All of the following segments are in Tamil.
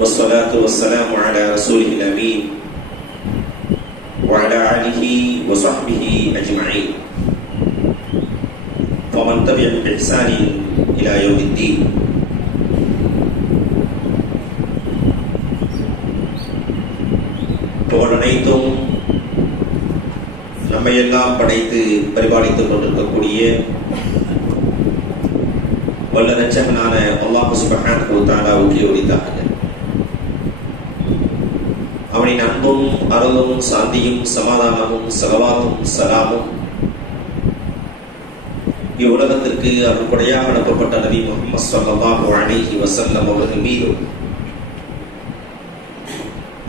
والصلاة والسلام على رسوله الأمين وعلى آله وصحبه أجمعين ومن تبعهم بإحسان إلى يوم الدين. அனைத்தும் நம்மையெல்லாம் படைத்து பரிபாலித்துக் கொண்டிருக்கக்கூடிய வல்ல இரட்சகனான அல்லாஹ் சுப்ஹானஹு வ தஆலாவுக்கு உரித்தாகுக. அவனின் அன்பும் அருளும் சாந்தியும் சமாதானமும் ஸலவாத்தும் ஸலாமும் இவ்வுலகத்திற்கு அருள்படையாக அனுப்பப்பட்ட நபி முஹம்மது ஸல்லல்லாஹு அலைஹி வஸல்லம் அவர்கள் மீதும்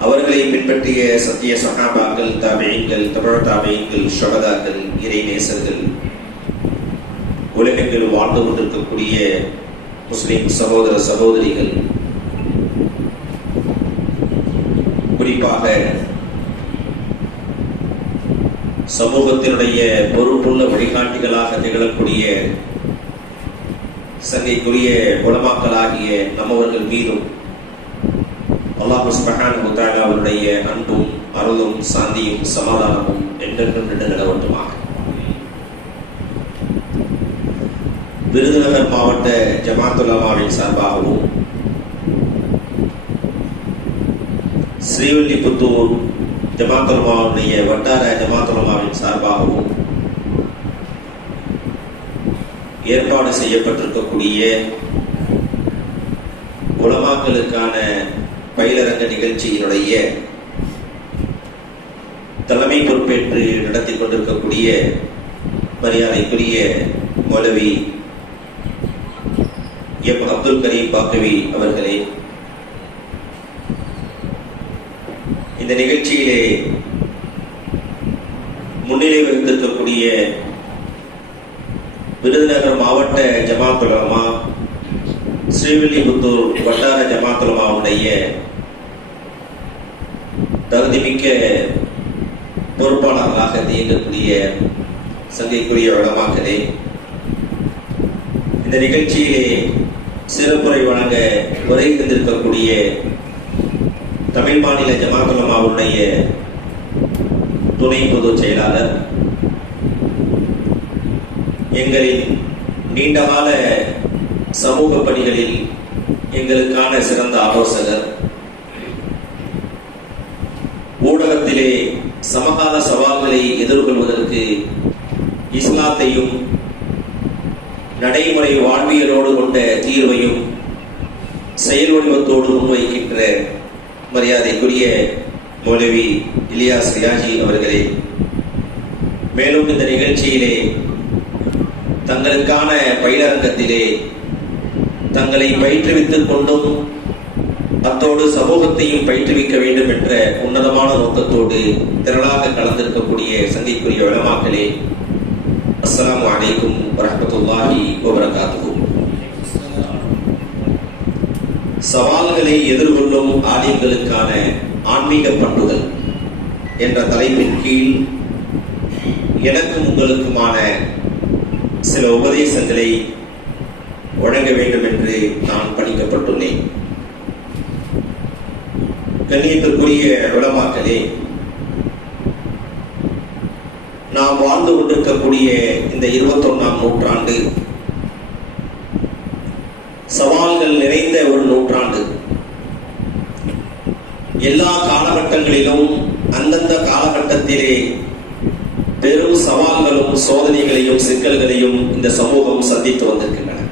அவர்களை பின்பற்றிய சத்திய சஹாபாக்கள், தாபிஈன்கள், தபஅ தாபிஈன்கள், ஷுஹதாக்கள், இறை நேசர்கள், உலகெங்கிலும் வாழ்ந்து கொண்டிருக்கக்கூடிய முஸ்லிம் சகோதர சகோதரிகள், குறிப்பாக சமூகத்தினுடைய பொறுப்புள்ள வழிகாட்டிகளாக திகழக்கூடிய சங்கைக்குரிய உலமாக்களாகிய நம்மவர்கள் மீதும் அல்லாஹ் சுப்ஹானஹு வ தஆலா அவருடைய அன்பும் அருளும் சாந்தியும் சமாதானமும் என்றென்றும் நிலவட்டுமாக. விருதுநகர் மாவட்ட ஜமாத் உலமாவின் சார்பாகவும் ஸ்ரீவில்லிபுத்தூர் ஜமாத் உலமாவுடைய வட்டார ஜமாத் உலமாவின் சார்பாகவும் ஏற்பாடு செய்யப்பட்டிருக்கக்கூடிய உலமாக்களுக்கான பயிலரங்க நிகழ்ச்சியினுடைய தலைமை பொறுப்பேற்று நடத்தி கொண்டிருக்கக்கூடிய மரியாதைக்குரிய மௌலவி எம் அப்துல் கரீம் பாக்கவி அவர்களே, இந்த நிகழ்ச்சியிலே முன்னிலை வகித்திருக்கக்கூடிய விருதுநகர் மாவட்ட ஜமாத் உலமா, ஸ்ரீவில்லிபுத்தூர் வட்டார ஜமாத் உலமாவுடைய தகுதிமிக்க பொறுப்பாளர்களாக இயங்கக்கூடிய சங்கைக்குரிய உலமாக்களே, இந்த நிகழ்ச்சியிலே சிறப்புரை வழங்க உரை தந்திருக்கக்கூடிய தமிழ் மாநில ஜமாத் உலமாவுடைய துணை பொதுச் செயலாளர், எங்களின் நீண்டகால சமூக பணிகளில் எங்களுக்கான சிறந்த ஆலோசகர், ஊடகத்திலே சமகால சவால்களை எதிர்கொள்வதற்கு இஸ்லாத்தையும் நடைமுறை வாழ்வியலோடு கொண்ட தீர்வையும் செயல் வடிவத்தோடு முன்வைக்கின்ற மரியாதைக்குரிய மௌலவி இலியாஸ் ரியாஜி அவர்களே, மேலும் இந்த நிகழ்ச்சியிலே தங்களுக்கான பயிலரங்கத்திலே தங்களை பயிற்றுவித்துக் கொண்டும் அத்தோடு சமூகத்தையும் பயிற்றுவிக்க வேண்டும் என்ற உன்னதமான நோக்கத்தோடு திரளாக கலந்திருக்கக்கூடிய சங்கைக்குரிய உலமாக்களே, அஸ்ஸலாமு அலைக்கும் வரஹ்மத்துல்லாஹி வபரகாத்துஹு. சவால்களை எதிர்கொள்ளும் ஆலிம்களுக்கான ஆன்மீக பண்புகள் என்ற தலைப்பின் கீழ் எனக்கும் உங்களுக்குமான சில உபதேசங்களை வழங்க வேண்டும் என்று நான் பணிக்கப்பட்டுள்ளேன். கண்ணியத்திற்குரிய உலமாக்களே, நாம் வாழ்ந்து கொண்டிருக்கக்கூடிய இந்த 21ஆம் நூற்றாண்டு சவால்கள் நிறைந்த ஒரு நூற்றாண்டு. எல்லா காலகட்டங்களிலும் அந்தந்த காலகட்டத்திலே பெரும் சவால்களும் சோதனைகளையும் சிக்கல்களையும் இந்த சமூகம் சந்தித்து வந்திருக்கின்றன.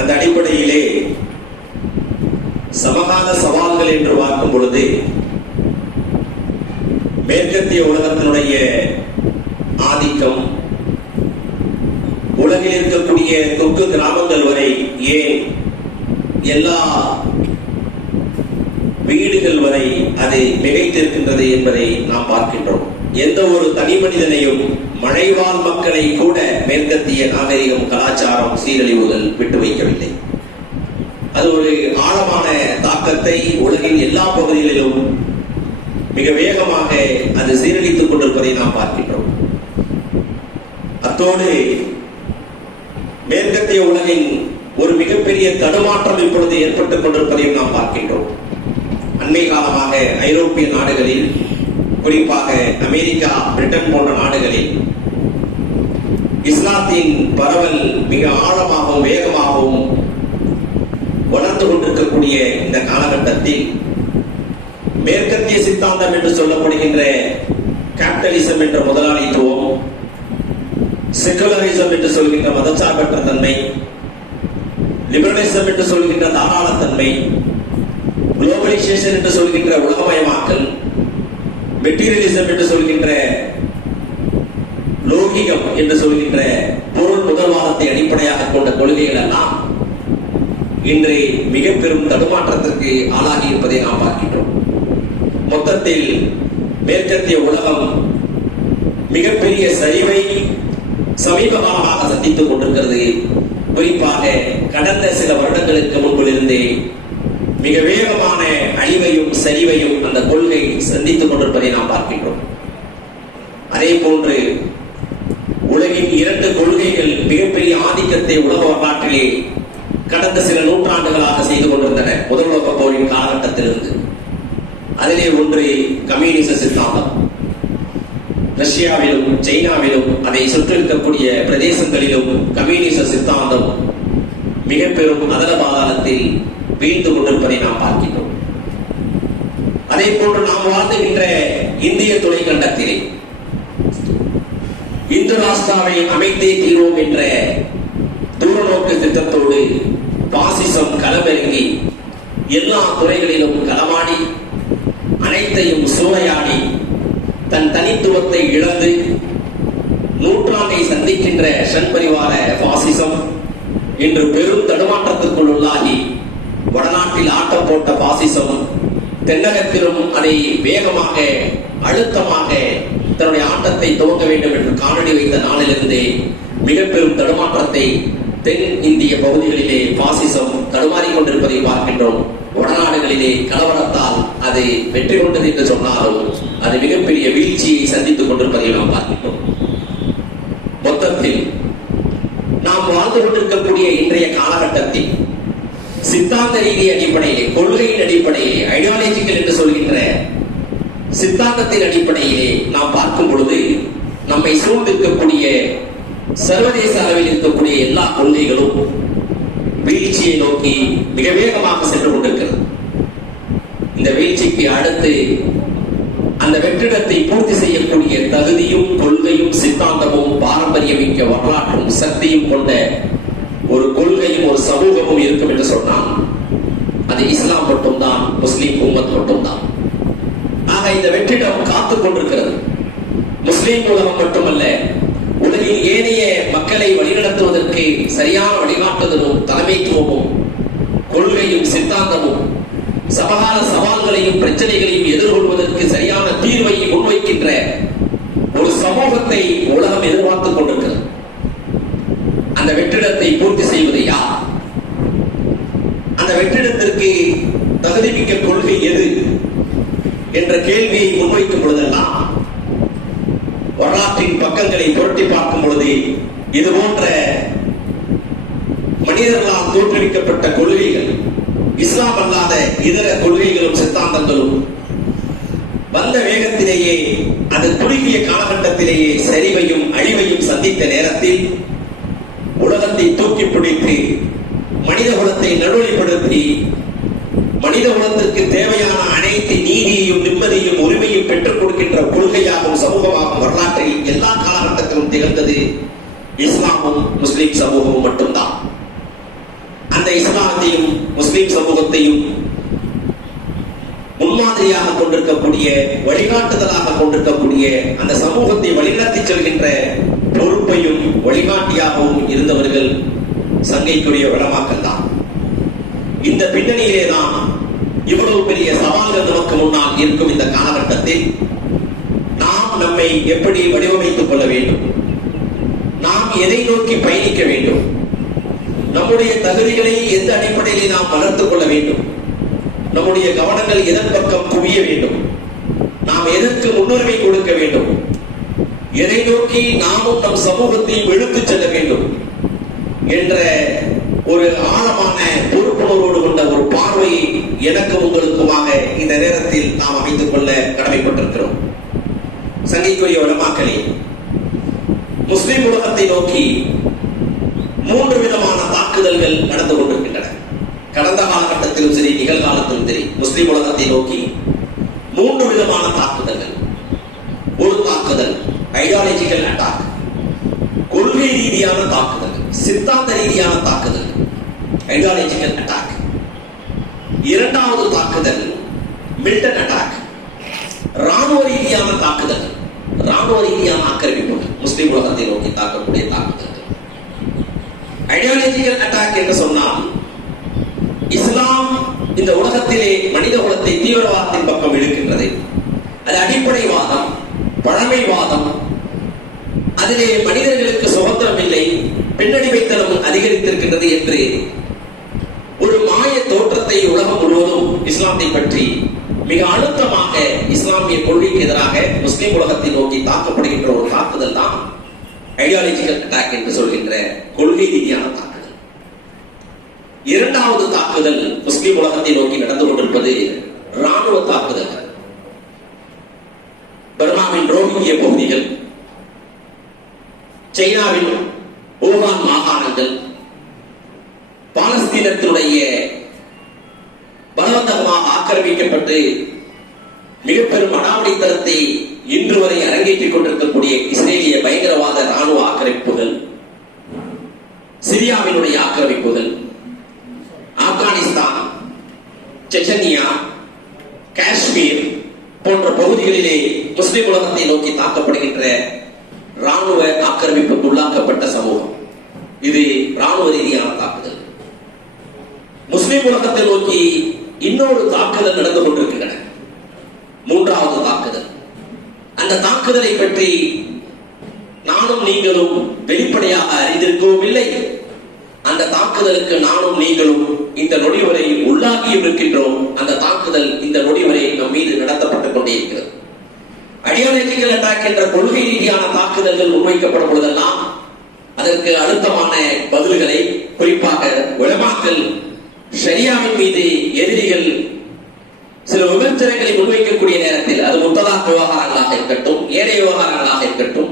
அந்த அடிப்படையிலே சமகால சவால்கள் என்று பார்க்கும் பொழுது மேற்கத்திய உலகத்தினுடைய ஆதிக்கம், உலகில் இருக்கக்கூடிய தொக்கு கிராமங்கள் வரை, ஏன் எல்லா வீடுகள் வரை அது மிகைத்திருக்கின்றது என்பதை நாம் பார்க்கின்றோம். எந்த ஒரு தனி மனிதனையும், மழைவாழ் மக்களை கூட மேற்கத்திய நாகரிகம், கலாச்சாரம், சீரழிவுகள் விட்டு வைக்கவில்லை. அது ஒரு ஆழமான தாக்கத்தை உலகின் எல்லா பகுதிகளிலும் மிக வேகமாக அது சீரழித்துக் கொண்டிருப்பதை நாம் பார்க்கின்றோம். அத்தோடு மேற்கத்திய உலகின் ஒரு மிகப்பெரிய தடுமாற்றம் இப்பொழுது ஏற்பட்டுக் கொண்டிருப்பதையும் நாம் பார்க்கின்றோம். அண்மை காலமாக ஐரோப்பிய நாடுகளில், குறிப்பாக அமெரிக்கா, பிரிட்டன் போன்ற நாடுகளில் இஸ்லாத்தின் பரவல் மிக ஆழமாகவும் வேகமாகவும் வளர்ந்து கொண்டிருக்கக்கூடிய இந்த காலகட்டத்தில் மேற்கத்திய சித்தாந்தம் என்று சொல்லப்படுகின்ற கேபிட்டலிசம் என்ற முதலாளித்துவம், செகுலரிசம் என்று சொல்கின்ற மதச்சார்பற்ற தன்மை, லிபரலிசம் என்று சொல்கின்ற தாராளத்தன்மை, குளோபலைசேஷன் என்று சொல்கின்ற உலகமயமாக்கல், மெட்டீரியலிசம் என்று சொல்கின்ற லௌகிகம் என்று சொல்கின்ற பொருள் முதல்வாதத்தை அடிப்படையாக கொண்ட கொள்கைகள் எல்லாம் இன்று மிக பெரும் தடுமாற்றத்திற்கு ஆளாகி இருப்பதை நாம் பார்க்கின்றோம். மொத்தத்தில் மேற்கத்திய உலகம் மிகப்பெரிய சரிவை சமீப காலமாக சந்தித்துக் கொண்டிருக்கிறது. குறிப்பாக கடந்த சில வருடங்களுக்கு முன்பிலிருந்தே மிக வேகமான அழிவையும் சரிவையும் அந்த கொள்கை சந்தித்துக் கொண்டிருப்பதை நாம் பார்க்கின்றோம். அதே போன்று உலகின் 2 கொள்கைகள் மிகப்பெரிய ஆதிக்கத்தை உலக வரலாற்றிலே கடந்த சில நூற்றாண்டுகளாக செய்து கொண்டிருந்தன. முதல் உலகப் போரின் காலகட்டத்திலிருந்து அதிலே ஒன்று கம்யூனிச சித்தாந்தம். ரஷ்யாவிலும் சைனாவிலும் அதை சுற்றிருக்கக்கூடிய பிரதேசங்களிலும் கம்யூனிச சித்தாந்தம் மிக பெரும் அதல பாதாளத்தில் வீழ்ந்து கொண்டிருப்பதை நாம் பார்க்கின்றோம். அதே போன்று நாம் வாழ்ந்துகின்ற இந்திய துணைக்கண்டத்திலே இந்து ராஷ்டிராவை அமைத்தே தீர்வோம் என்ற தூரநோக்கு திட்டத்தோடு பாசிசம் களமிறங்கி எல்லா துறைகளிலும் களமாடி அனைத்தையும் சூறையாடி தன் தனித்துவத்தை இழந்து நூற்றாண்டை சந்திக்கின்ற ஷண்பரிவார பாசிசம் இன்று பெரும் தடுமாற்றத்திற்குள் உள்ளாகி வடநாட்டில் ஆட்டம் போட்ட பாசிசம் தென்னகத்திலும் அதை வேகமாக அழுத்தமாக தன்னுடைய ஆட்டத்தை துவங்க வேண்டும் என்று காணொலி வைத்த நாளிலிருந்தே மிக பெரும் தடுமாற்றத்தை தென் இந்திய பகுதிகளிலே பாசிசம் தடுமாறிக் கொண்டிருப்பதை பார்க்கின்றோம். வடநாடுகளிலே கலவரத்தால் அது வெற்றி கொண்டது என்று சொன்னாலும் அது மிகப்பெரிய வீழ்ச்சியை சந்தித்துக் கொண்டிருப்பதை நாம் பார்க்கின்றோம். மொத்தத்தில் நாம் வாழ்ந்து கொண்டிருக்கக்கூடிய இன்றைய காலகட்டத்தில் சித்தாந்த ரீதி அடிப்படையிலே, கொள்கையின் அடிப்படையிலே, ஐடியாலஜிக்கல் என்று சொல்கின்ற சித்தாந்தத்தின் அடிப்படையிலே நாம் பார்க்கும் பொழுது நம்மை சூழ்ந்திருக்கக்கூடிய சர்வதேச அளவில் இருக்கக்கூடிய எல்லா கொள்கைகளும் வீழ்ச்சியை நோக்கி மிக வேகமாக சென்று கொண்டிருக்கிறது. இந்த வீழ்ச்சிக்கு அடுத்து அந்த வெற்றிடத்தை பூர்த்தி செய்யக்கூடிய தகுதியும் கொள்கையும் சித்தாந்தமும் பாரம்பரியமிக்க வரலாற்றும் சக்தியும் கொண்ட ஒரு கொள்கையும் ஒரு சமூகமும் இருக்கும் என்று சொன்னால் அது இஸ்லாம் மட்டும்தான், முஸ்லிம் உம்மத் மட்டும்தான். ஆக இந்த வெற்றிடம் காத்துக் கொண்டிருக்கிறது. முஸ்லிம் உலகம் மட்டுமல்ல, உலகில் ஏனைய மக்களை வழிநடத்துவதற்கு சரியான வழிகாட்டுதலும் தலைமைத்துவமும் கொள்கையும் சித்தாந்தமும் சமகால சவால்களையும் பிரச்சனைகளையும் எதிர்கொள்வதற்கு சரியான தீர்வை முன்வைக்கின்ற ஒரு சமூகத்தை உலகம் எதிர்பார்த்துக் கொண்டிருக்கிறது. அந்த வெற்றிடத்தை பூர்த்தி செய்வது யார்? அந்த வெற்றிடத்திற்கு தகுதிமிக்க கொள்கை எது என்ற கேள்வியை முன்வைக்கும் பொழுதெல்லாம் வரலாற்றின் பக்கங்களை புரட்டி பார்க்கும் பொழுது இது போன்ற மனிதர்களால் தோற்றுவிக்கப்பட்ட கொள்கைகள், இஸ்லாம் அல்லாத இதர கொள்கைகளும் சித்தாந்தங்களும் வந்த வேகத்திலேயே அது குறுகிய காலகட்டத்திலேயே சரிவையும் அழிவையும் சந்தித்த நேரத்தில் உலகத்தை தூக்கி பிடித்து மனித குலத்தை நடுநிலைப்படுத்தி மனித குலத்திற்கு தேவையான அனைத்து நீதியையும் நிம்மதியும் உரிமையும் பெற்றுக் கொடுக்கின்ற கொள்கையாகவும் சமூகமாகவும் வரலாற்றில் எல்லா காலகட்டத்திலும் திகழ்ந்தது இஸ்லாமும் முஸ்லிம் சமூகமும் மட்டும்தான். அந்த இஸ்லாத்தையும் முஸ்லிம் சமூகத்தையும் முன்மாதிரியாக கொண்டிருக்கக்கூடிய, வழிகாட்டுதலாக கொண்டிருக்கக்கூடிய, அந்த சமூகத்தை வழிநடத்தி செல்கின்ற பொறுப்பையும் வழிகாட்டியாகவும் இருந்தவர்கள் சங்கைக்குரிய உலமாக்கள் தான். இந்த பின்னணியிலே தான் இவ்வளவு பெரிய சவால்கள் நமக்கு முன்னால் இருக்கும் இந்த காலகட்டத்தில் நாம் நம்மை எப்படி வடிவமைத்துக் கொள்ள வேண்டும், நாம் எதை நோக்கி பயணிக்க வேண்டும், நம்முடைய தகுதிகளை எந்த அடிப்படையில் நாம் வளர்த்துக் கொள்ள வேண்டும், நம்முடைய கவனங்கள் எதன் பக்கம் குவிய வேண்டும், நாம் எதற்கு முன்னுரிமை கொடுக்க வேண்டும், எதை நோக்கி நாமும் நம் சமூகத்தையும் எடுத்துச் செல்ல வேண்டும் என்ற ஒரு ஆழமான பொறுப்புணர்வோடு கொண்ட ஒரு பார்வையை எனக்கும் உங்களுக்குமாக இந்த நேரத்தில் நாம் அமைத்துக் கொள்ள கடமைப்பட்டிருக்கிறோம். சங்கைக்குரிய உலமாக்களே, முஸ்லிம் உலகத்தை நோக்கி 3 விதமான தாக்குதல்கள் நடந்து கொண்டிருக்கின்றன. கடந்த காலகட்டத்திலும் சரி, நிகழ்காலத்திலும் சரி, முஸ்லிம் உலகத்தை நோக்கி 3 விதமான தாக்குதல்கள். ஒரு தாக்குதல் ஐடியாலஜிக்கல் அட்டாக், கொள்கை ரீதியான தாக்குதல், சித்தாந்த ரீதியான தாக்குதல், ஐடியாலஜிக்கல் அட்டாக். இரண்டாவது தாக்குதல் மிலிட்டன் அட்டாக், ராணுவ ரீதியான தாக்குதல், ராணுவ ரீதியான ஆக்கிரமிப்புகள், முஸ்லிம் உலகத்தை நோக்கி தாக்கக்கூடிய தாக்குதல். ஐடியாலஜிக்கல் அட்டாக் என்று சொன்னால், இஸ்லாம் இந்த உலகத்திலே மனித குலத்தை தீவிரவாதத்தின் பக்கம் இழுக்கின்றது. அது அடிப்படைவாதம், பழமைவாதம், அதிலே மனிதர்களுக்கு சுதந்திரம் இல்லை, பெண்ணடிமைத்தனம் அதிகரித்திருக்கின்றது என்று ஒரு மாய தோற்றத்தை உலகம் முழுவதும் இஸ்லாத்தை பற்றி மிக அழுத்தமாக இஸ்லாமிய கொள்கைக்கு எதிராக முஸ்லிம் உலகத்தை நோக்கி தாக்கப்படுகின்ற ஒரு தாக்குதல் தான் ஐடியாலஜிக்கல் அட்டாக் என்று சொல்கின்ற கொள்கை ரீதியான தாக்குதல். இரண்டாவது தாக்குதல் முஸ்லிம் உலகத்தை நோக்கி நடந்து கொண்டிருப்பது ராணுவ தாக்குதல். பர்மாவின் ரோஹிங்கிய பகுதிகள், சைனாவின் ஊகான் மாகாணங்கள், பாலஸ்தீனத்தினுடைய பலவந்தமாக ஆக்கிரமிக்கப்பட்டு மிக பெரும் அடாவடித்தனத்தை இன்று வரை அரங்கேற்றிக் கொண்டிருக்கக்கூடிய இஸ்ரேலிய பயங்கரவாத ராணுவ ஆக்கிரமிப்புகள், சிரியாவினுடைய ஆக்கிரமிப்புகள், ஆப்கானிஸ்தான், செச்சனியா, காஷ்மீர் போன்ற பகுதிகளிலே முஸ்லிம் உலகத்தை நோக்கி தாக்கப்படுகின்ற ராணுவ ஆக்கிரமிப்புக்கு உள்ளாக்கப்பட்ட சமூகம். இது ராணுவ ரீதியான தாக்குதல். முஸ்லிம் உலகத்தை நோக்கி இன்னொரு தாக்குதல் நடந்து கொண்டிருக்கின்றன. மூன்றாவது தாக்குதல். அந்த தாக்குதலை பற்றி நானும் நீங்களும் வெளிப்படையாக அறிந்திருக்கவும் இல்லை. அந்த தாக்குதலுக்கு நானும் நீங்களும் இந்த நொடி வரை உள்ளாகியும் இருக்கின்றோம். அந்த தாக்குதல் இந்த நொடி வரை நம் மீது நடத்தப்பட்டுக் கொண்டே இருக்கிறது. ஐடியாலஜிக்கல் அட்டாக் என்ற கொள்கை ரீதியான தாக்குதல்கள் முன்வைக்கப்படும் பொழுதெல்லாம் அதற்கு அழுத்தமான பதில்களை, குறிப்பாக உலமாக்கள் ஷரியாவின் மீது எதிரிகள் சில விமர்சனங்களை முன்வைக்கக்கூடிய நேரத்தில், அது முத்தலாக் விவகாரங்களாக இருக்கட்டும், ஏனைய விவகாரங்களாக இருக்கட்டும்,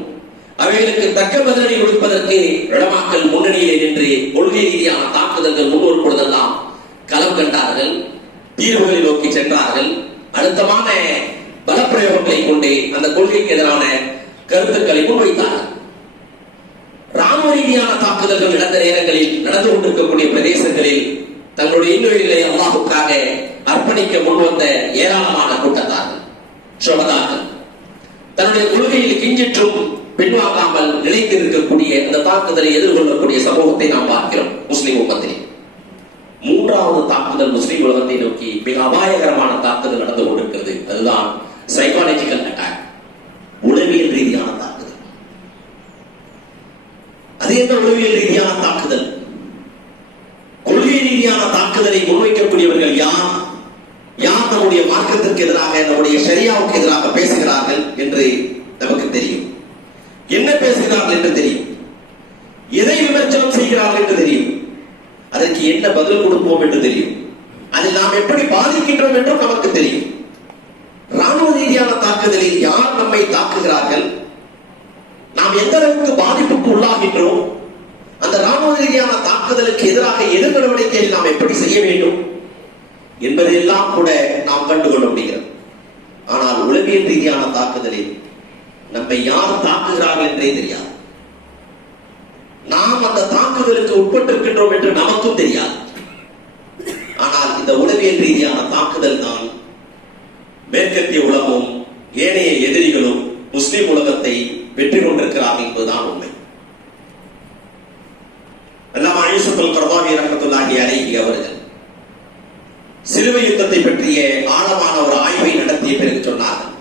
அவைகளுக்கு தக்க பதிலடி கொடுப்பதற்கு உலமாக்கள் முன்னணியிலே நின்று கொள்கை ரீதியான தாக்குதல்கள் முன்வரும் பொழுதெல்லாம் களம் கண்டார்கள், தீர்வுகளை நோக்கி சென்றார்கள், அழுத்தமான பலப்பிரயோகங்களை கொண்டு அந்த கொள்கைக்கு எதிரான கருத்துக்களை முன்வைத்தார்கள். ராணுவ ரீதியான தாக்குதல்கள் நடந்த நேரங்களில், நடந்து கொண்டிருக்கக்கூடிய பிரதேசங்களில் தங்களுடைய இன்னுயிர்களை அல்லாஹ்வுக்காக அர்ப்பணிக்க முன்வந்த ஏராளமான கூட்டத்தார்கள், ஷுஹதாக்கள், தன்னுடைய கொள்கையில் கிஞ்சிற்றும் பின்வாங்காமல் நிலைத்திருக்கக்கூடிய அந்த தாக்குதலை எதிர்கொள்ளக்கூடிய சமூகத்தை நாம் பார்க்கிறோம் முஸ்லிம் உம்மத்திலே. மூன்றாவது தாக்குதல் முஸ்லிம் உலகத்தை நோக்கி மிக அபாயகரமான தாக்குதல் நடந்து கொண்டிருக்கிறது. அதுதான் சைக்காலஜிக்கல் அட்டாக், உளவியல் ரீதியான தாக்குதல். அது என்ன உளவியல் ரீதியான தாக்குதல்? கொள்கை ரீதியான தாக்குதலை முன்வைக்கக்கூடியவர்கள் யார்? யார் நம்முடைய மார்க்கத்திற்கு எதிராக, நம்முடைய ஷரியாவுக்கு எதிராக பேசுகிறார்கள் என்று நமக்கு தெரியும். என்ன பேசுகிறார்கள் என்று தெரியும். எதை விமர்சனம் செய்கிறார்கள் என்று தெரியும். அதற்கு என்ன பதில் கொடுப்போம் என்று தெரியும். அதில் நாம் எப்படி பாதிக்கின்றோம் என்றும் நமக்கு தெரியும். ராணுவ ரீதியான தாக்குதலில் யார் நம்மை தாக்குகிறார்கள், நாம் எந்த அளவுக்கு பாதிப்புக்கு உள்ளாகின்றோம், அந்த ராணுவ ரீதியான தாக்குதலுக்கு எதிராக எதிர் நடவடிக்கையை நாம் எப்படி செய்ய வேண்டும் என்பதெல்லாம் கூட நாம் கண்டுகொள்ள முடிகிறது. ஆனால் உளவியல் ரீதியான தாக்குதலில் நம்மை யார் தாக்குகிறார்கள் என்றே தெரியாது. நாம் அந்த தாக்குதலுக்கு உட்பட்டிருக்கின்றோம் என்று நமக்கும் தெரியாது. ஆனால் இந்த உளவியல் ரீதியான தாக்குதல் தான் மேற்கத்திய உலகம், ஏனைய எதிரிகளும் முஸ்லிம் உலகத்தை வெற்றி கொண்டிருக்கிறார்கள் என்பதுதான் உண்மை. அல்லாமா யூசுஃப் கர்தாவி ரஹ்மத்துல்லாஹி அலைஹி அவர்கள் சிலுவை யுத்தத்தை பற்றிய ஆழமான ஒரு ஆய்வை நடத்திய பிறகு சொன்னார்கள்,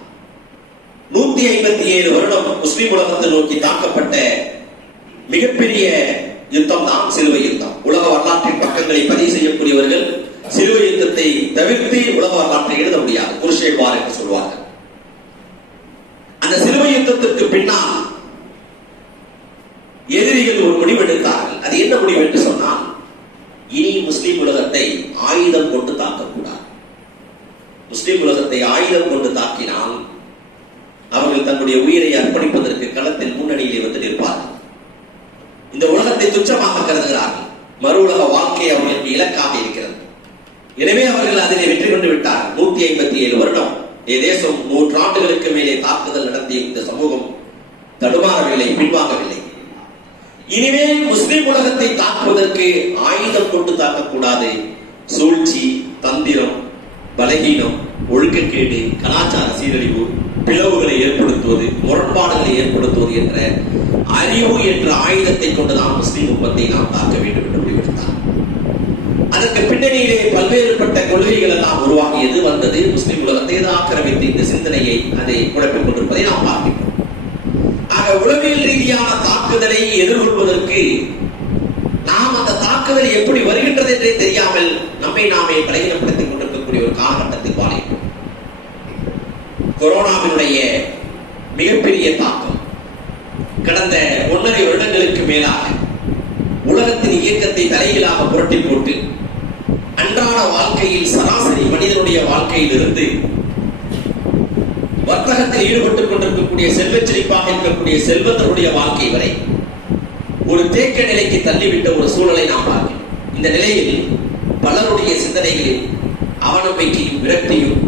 157 வருடம் முஸ்லிம் உலகத்தை நோக்கி தாக்கப்பட்ட மிகப்பெரிய யுத்தம் தான் சிலுவை யுத்தம். உலக வரலாற்றின் பக்கங்களை பதிவு செய்யக்கூடியவர்கள் சிலுவை யுத்தத்தை தவிர்த்து உலக வரலாற்றை எழுத முடியாது, குருஷேவார் என்று சொல்வார்கள். அந்த சிலுவை யுத்தத்திற்கு பின்னால் எதிரிகள் ஒரு முடிவெடுத்தார்கள். அது என்ன முடிவு என்று சொன்னால், ஆயுதம் கொண்டு தாக்கக்கூடாது. முஸ்லிம் உலகத்தை ஆயுதம் கொண்டு தாக்கினால் அவர்கள் தன்னுடைய உயிரை அர்ப்பணிப்பதற்கு களத்தில் முன்னணியிலே வந்து நிற்பார்கள். இந்த உலகத்தை துச்சமாக கருதுகிறார்கள். மறு உலக வாழ்க்கை அவர்களுக்கு இலக்காக இருக்கிறது. எனவே அவர்கள் அதிலே வெற்றி கொண்டு விட்டார். 157 வருடம் தேசம் 100 ஆண்டுகளுக்கு மேலே தாக்குதல் நடத்திய இந்த சமூகம் தடுமாறவில்லை, பின்வாங்கவில்லை. இனிமேல் முஸ்லிம் உலகத்தை தாக்குவதற்கு ஆயுதம் கொண்டு தாக்கக்கூடாது. சூழ்ச்சி, தந்திரம், பலகீனம், ஒழுக்கக்கேடு, கலாச்சார சீரழிவு, பிளவுகளை ஏற்படுத்துவது, முரண்பாடுகளை ஏற்படுத்துவது என்ற அறிவு என்ற ஆயுதத்தை கொண்டுதான் முஸ்லிம் உம்மத்தை நாம் தாக்க வேண்டும் என்று முடிவெடுத்தார். அதற்கு பின்னணியிலே பல்வேறுபட்ட கொள்கைகள் எல்லாம் உருவாகியது வந்தது. முஸ்லிம் உலகத்தை ஆக்கிரமித்து இந்த சிந்தனையை அதை குழப்பிக் கொண்டிருப்பதை நாம் பார்க்கிறோம். ஆக உளவியல் ரீதியான தாக்குதலை எதிர்கொள்வதற்கு நாம் அந்த தாக்குதல் எப்படி வருகின்றது என்றே தெரியாமல் நம்மை நாமே பலகீனப்படுத்திக் கொண்டிருக்கக்கூடிய ஒரு காலகட்டத்தில் வாழ்கிறோம். கொரோனாவினுடைய மிகப்பெரிய தாக்கம் கடந்த 1.5 வருடங்களுக்கு மேலாக உலகத்தின் இயக்கத்தை தலைகீழாக புரட்டி போட்டு அன்றாட வாழ்க்கையில் சராசரி மனிதனுடைய வாழ்க்கையில் இருந்து வர்த்தகத்தில் ஈடுபட்டுக் கொண்டிருக்கக்கூடிய செல்வச் செழிப்பாக இருக்கக்கூடிய செல்வந்தருடைய வாழ்க்கை வரை ஒரு தேக்க நிலைக்கு தள்ளிவிட்ட ஒரு சூழலை நாம் பார்க்கிறோம். இந்த நிலையில் பலருடைய சிந்தனைகளில் அவநம்பிக்கையும் விரக்தியும்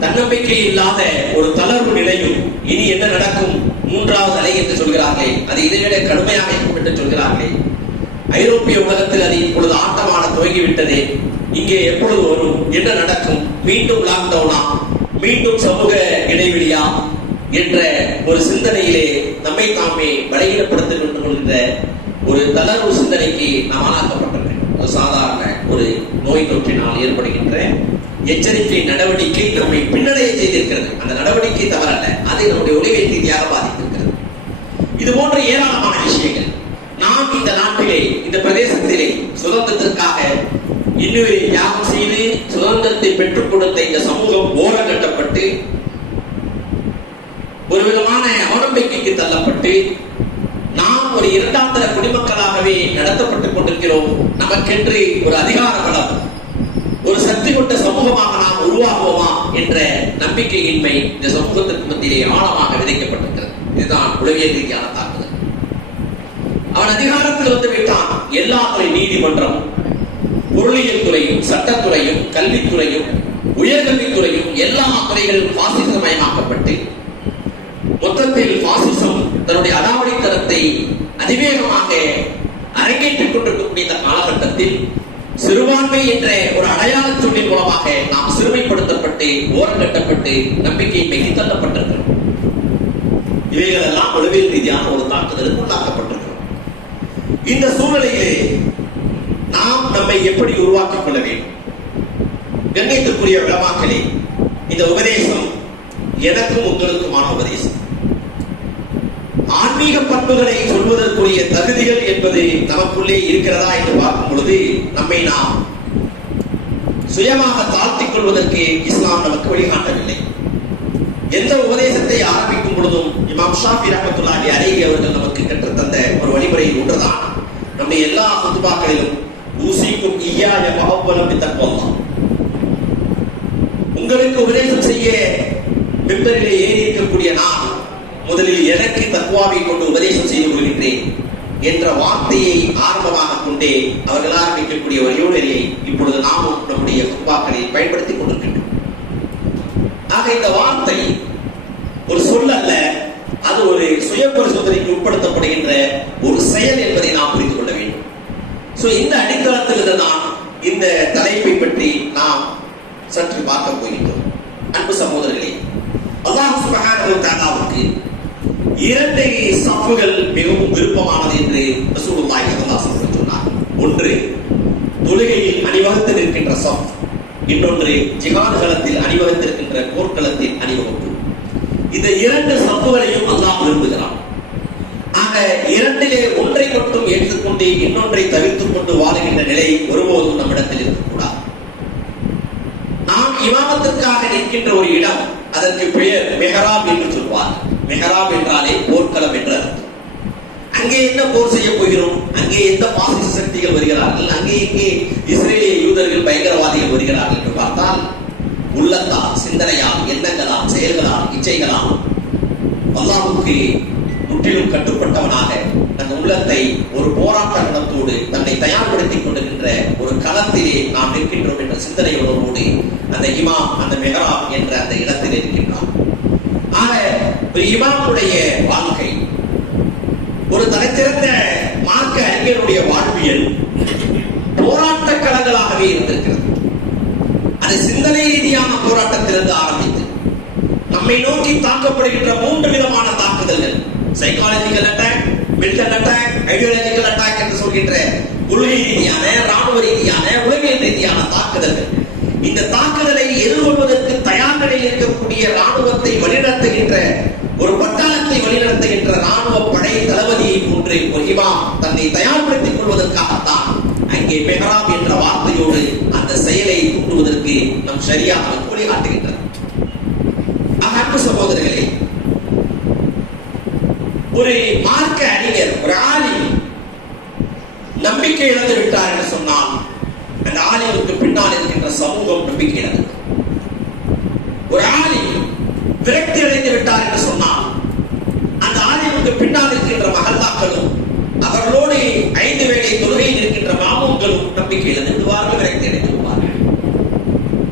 தன்னம்பிக்கை இல்லாத ஒரு தளர்வு நிலையும், இனி என்ன நடக்கும், 3வது அலை என்று சொல்கிறார்களே, அது இதைவிட கடுமையாக இருக்கும் என்று சொல்கிறார்களே, ஐரோப்பிய உலகத்தில் அது இப்பொழுது ஆட்டமான துவங்கிவிட்டது, இங்கே எப்பொழுது வரும், என்ன நடக்கும், மீண்டும் லாக்டவுனா, மீண்டும் சமூக இடைவெளியா என்ற ஒரு சிந்தனையிலே நம்மை தாமே பலகீனப்படுத்திக் கொள்கின்ற ஒரு தளர்வு சிந்தனைக்கு நாம் ஆளாக்கப்பட்டிருக்கிறோம். ஒரு சாதாரண ஒரு நோய் தொற்றினால் ஏற்படுகின்ற எச்சரிக்கை நடவடிக்கை நம்மை பின்னடைய செய்திருக்கிறது. அந்த நடவடிக்கை தவறல்ல, அதை நம்முடைய உளவியல் ரீதியாக பாதித்திருக்கிறது. இது போன்ற ஏராளமான விஷயங்கள் நாம் இந்த நாட்டிலே, இந்த பிரதேசத்திலே சுதந்திரத்திற்காக இன்னுயிரை தியாகம் செய்து சுதந்திரத்தை பெற்றுக் கொடுத்த இந்த சமூகம் ஓரங்கட்டப்பட்டு ஒரு விதமான அவநம்பிக்கைக்கு தள்ளப்பட்டு நாம் ஒரு 2ஆம் தர குடிமக்களாகவே நடத்தப்பட்டுக் கொண்டிருக்கிறோம். நமக்கென்று ஒரு அதிகார பலம், ஒரு சக்தி கொண்ட சமூகமாக நாம் உருவாகுவோமா என்ற நம்பிக்கையின்மை இந்த சமூகத்திற்கு மத்தியிலே ஆழமாக விதைக்கப்பட்டிருக்கிறது. இதுதான் உளவியல் ரீதியான தாக்குதல். அவன் அதிகாரத்தில் வந்து விட்டான். எல்லா துறை, நீதிமன்றம், பொருளியல் துறையும், சட்டத்துறையும், கல்வித்துறையும், உயர்கல்வித்துறையும், எல்லா துறைகளும் பாசிசமயமாக்கப்பட்டு மொத்தத்தில் பாசிசம் தன்னுடைய அடாவடித்தனத்தை அதிவேகமாக அரங்கேற்றிக் கொண்டிருக்கக்கூடிய இந்த காலகட்டத்தில் சிறுபான்மை என்ற ஒரு அடையாள சொல்லின் மூலமாக நாம் சிறுமைப்படுத்தப்பட்டு ஓரங்கட்டப்பட்டு நம்பிக்கையின்மைக்கு தள்ளப்பட்டிருக்கிறோம். இவைகள் எல்லாம் உளவியல் ரீதியான ஒரு தாக்குதலுக்கு உள்ளாக்கப்பட்டிருக்கிறோம். இந்த சூழ்நிலையிலே நாம் நம்மை எப்படி உருவாக்கிக் கொள்ள வேண்டும்? கண்ணியத்திற்குரிய உலமாக்களே, இந்த உபதேசம் எனக்கும் உங்களுக்குமான உபதேசம். ஆன்மீக பண்புகளை சொல்வதற்குரிய தகுதிகள் என்பது நமக்குள்ளே இருக்கிறதா என்று பார்க்கும் பொழுது நம்மை நாம் சுயமாக தாழ்த்திக் கொள்வதற்கு இஸ்லாம் நமக்கு வழிகாட்டவில்லை. எந்த உபதேசத்தை ஆரம்பிக்கும் பொழுதும் இமாம் ஷாஃபி ரஹ்மத்துல்லாஹி அலைஹி அவர்கள் நமக்கு கற்றுத்தந்த ஒரு வழிமுறையில் ஒன்றுதான், நம்முடைய எல்லா குத்துபாக்களிலும் ஊசிக்கும் இய்யாய வஅவ்வலம் பித்தக்வல்லாஹ், உங்களுக்கு உபதேசம் செய்ய மிம்பரிலே ஏறி இருக்கக்கூடிய நான் முதலில் எனக்கு தக்வாவை கொண்டு உபதேசம் செய்து கொள்கின்றேன் என்ற வார்த்தையை ஆரம்பமாக கொண்டே அவர்கள் ஆரம்பிக்கக்கூடிய ஒரு யூனரியை இப்பொழுது நாமும் நம்முடைய குத்துபாக்களில் பயன்படுத்திக் கொண்டிருக்கின்றோம். ஆக இந்த வார்த்தை ஒரு சொல் அல்ல, அது ஒரு சுய பரிசோதனைக்கு உட்படுத்தப்படுகின்ற ஒரு செயல் என்பதை நாம் புரிந்து கொள்ள வேண்டும். இந்த அடித்தளத்தில் தான் இந்த தலைப்பை பற்றி நாம் சற்று பார்க்க போகின்றோம். அன்பு சகோதரர்களே, அல்லாஹ் சுப்ஹானஹு வ தஆலாவுக்கு 2 சஃப்புகள் மிகவும் விருப்பமானது என்று ரசூலுல்லாஹி ஸல்லல்லாஹு அலைஹி வஸல்லம் சொன்னார். ஒன்று தொழுகையில் அணிவகுத்து நிற்கின்ற சஃப், இன்னொன்று ஜிஹாத் களத்தில் அணிவகுத்திருக்கின்ற போர்க்களத்தின் அணிவகுப்பு. இந்த 2 சஃப்புகளையும் அல்லாஹ் விரும்புகிறான். ஆக 2லே ஒன்றை மட்டும் ஏற்றுக்கொண்டு இன்னொன்றை தவிர்த்துக் கொண்டு வாழுகின்ற நிலை ஒருபோதும் நம்மிடத்தில் இருக்கக்கூடாது. நாம் இமாமத்திற்காக நிற்கின்ற ஒரு இடம், அதற்கு பெயர் மெஹராப் என்று சொல்வார். மெஹராப் என்றாலே போர்க்களம் என்ற அர்த்தம். அங்கே என்ன போர் செய்ய போகிறோம்? அங்கே எந்த பாசிச சக்திகள் வருகிறார்கள்? அங்கே இங்கே இஸ்ரேலிய யூதர்கள் பயங்கரவாதிகள் வருகிறார்கள் என்று பார்த்தால் உள்ளத்தால், சிந்தனையால், எண்ணங்களால், செயல்களால், இச்சைகளால் அல்லாஹ்வுக்கு முற்றிலும் கட்டுப்பட்டவனாக அந்த உள்ளத்தை ஒரு போராட்ட குணத்தோடு தன்னை தயார்படுத்திக் கொண்டிருக்கின்ற ஒரு களத்திலே நாம் நிற்கின்றோம் என்ற சிந்தனை உணர்வோடு அந்த இமாம் அந்த மெஹராப் என்ற அந்த இடத்தில் இருக்கின்றார். ஆக ஒரு இமாமுடைய வாழ்க்கை, ஒரு தலைச்சிறந்த மார்க்க அறிஞருடைய வாழ்வியல் போராட்ட களங்களாகவே இருந்திருக்கிறது. அது சிந்தனை ரீதியான போராட்டத்திலிருந்து ஆரம்பித்து நம்மை நோக்கி தாக்கப்படுகின்ற 3 விதமான தாக்குதல்கள், psychological attack, military attack, ideological attack என்று சொல்கின்ற கொள்கை ரீதியான, ராணுவ ரீதியான, உளவியல் ரீதியான தாக்குதல்கள். இந்த தாக்குதலை எதிர்கொள்வதற்கு தயார் நிலையில் இருக்கக்கூடிய ராணுவத்தை வழிநடத்துகின்ற ஒரு பட்டாளத்தை வழிநடத்துகின்ற ராணுவ படை தளபதியை போன்று ஒரு இமாம் தன்னை தயார்படுத்திக் கொள்வதற்காகத்தான் அங்கே மெஹராப் என்ற வார்த்தையோடு அந்த செயலை தூண்டுவதற்கு நம் சரியாக கூலி காட்டுகின்றனர். அன்பு சகோதரர்களே, ஒரு மார்க்க அறிஞர், ஒரு ஆலிம் நம்பிக்கை இழந்து விட்டார் என்று சொன்னால் அந்த ஆலிமுக்கு பின்னால் இருக்கின்ற சமூகம் நம்பிக்கை இழந்தது. ஒரு ஆலிம் விரக்தி அடைந்து விட்டார் என்று சொன்னால் அந்த ஆலிமுக்கு பின்னால் இருக்கின்ற மகல்லாக்களும் அவர்களோடு 5 வேளை தொழுகையில் இருக்கின்ற மாமூன்களும் நம்பிக்கை இழந்து விடுவார்கள், விரக்தி அடைந்து விடுவார்கள்.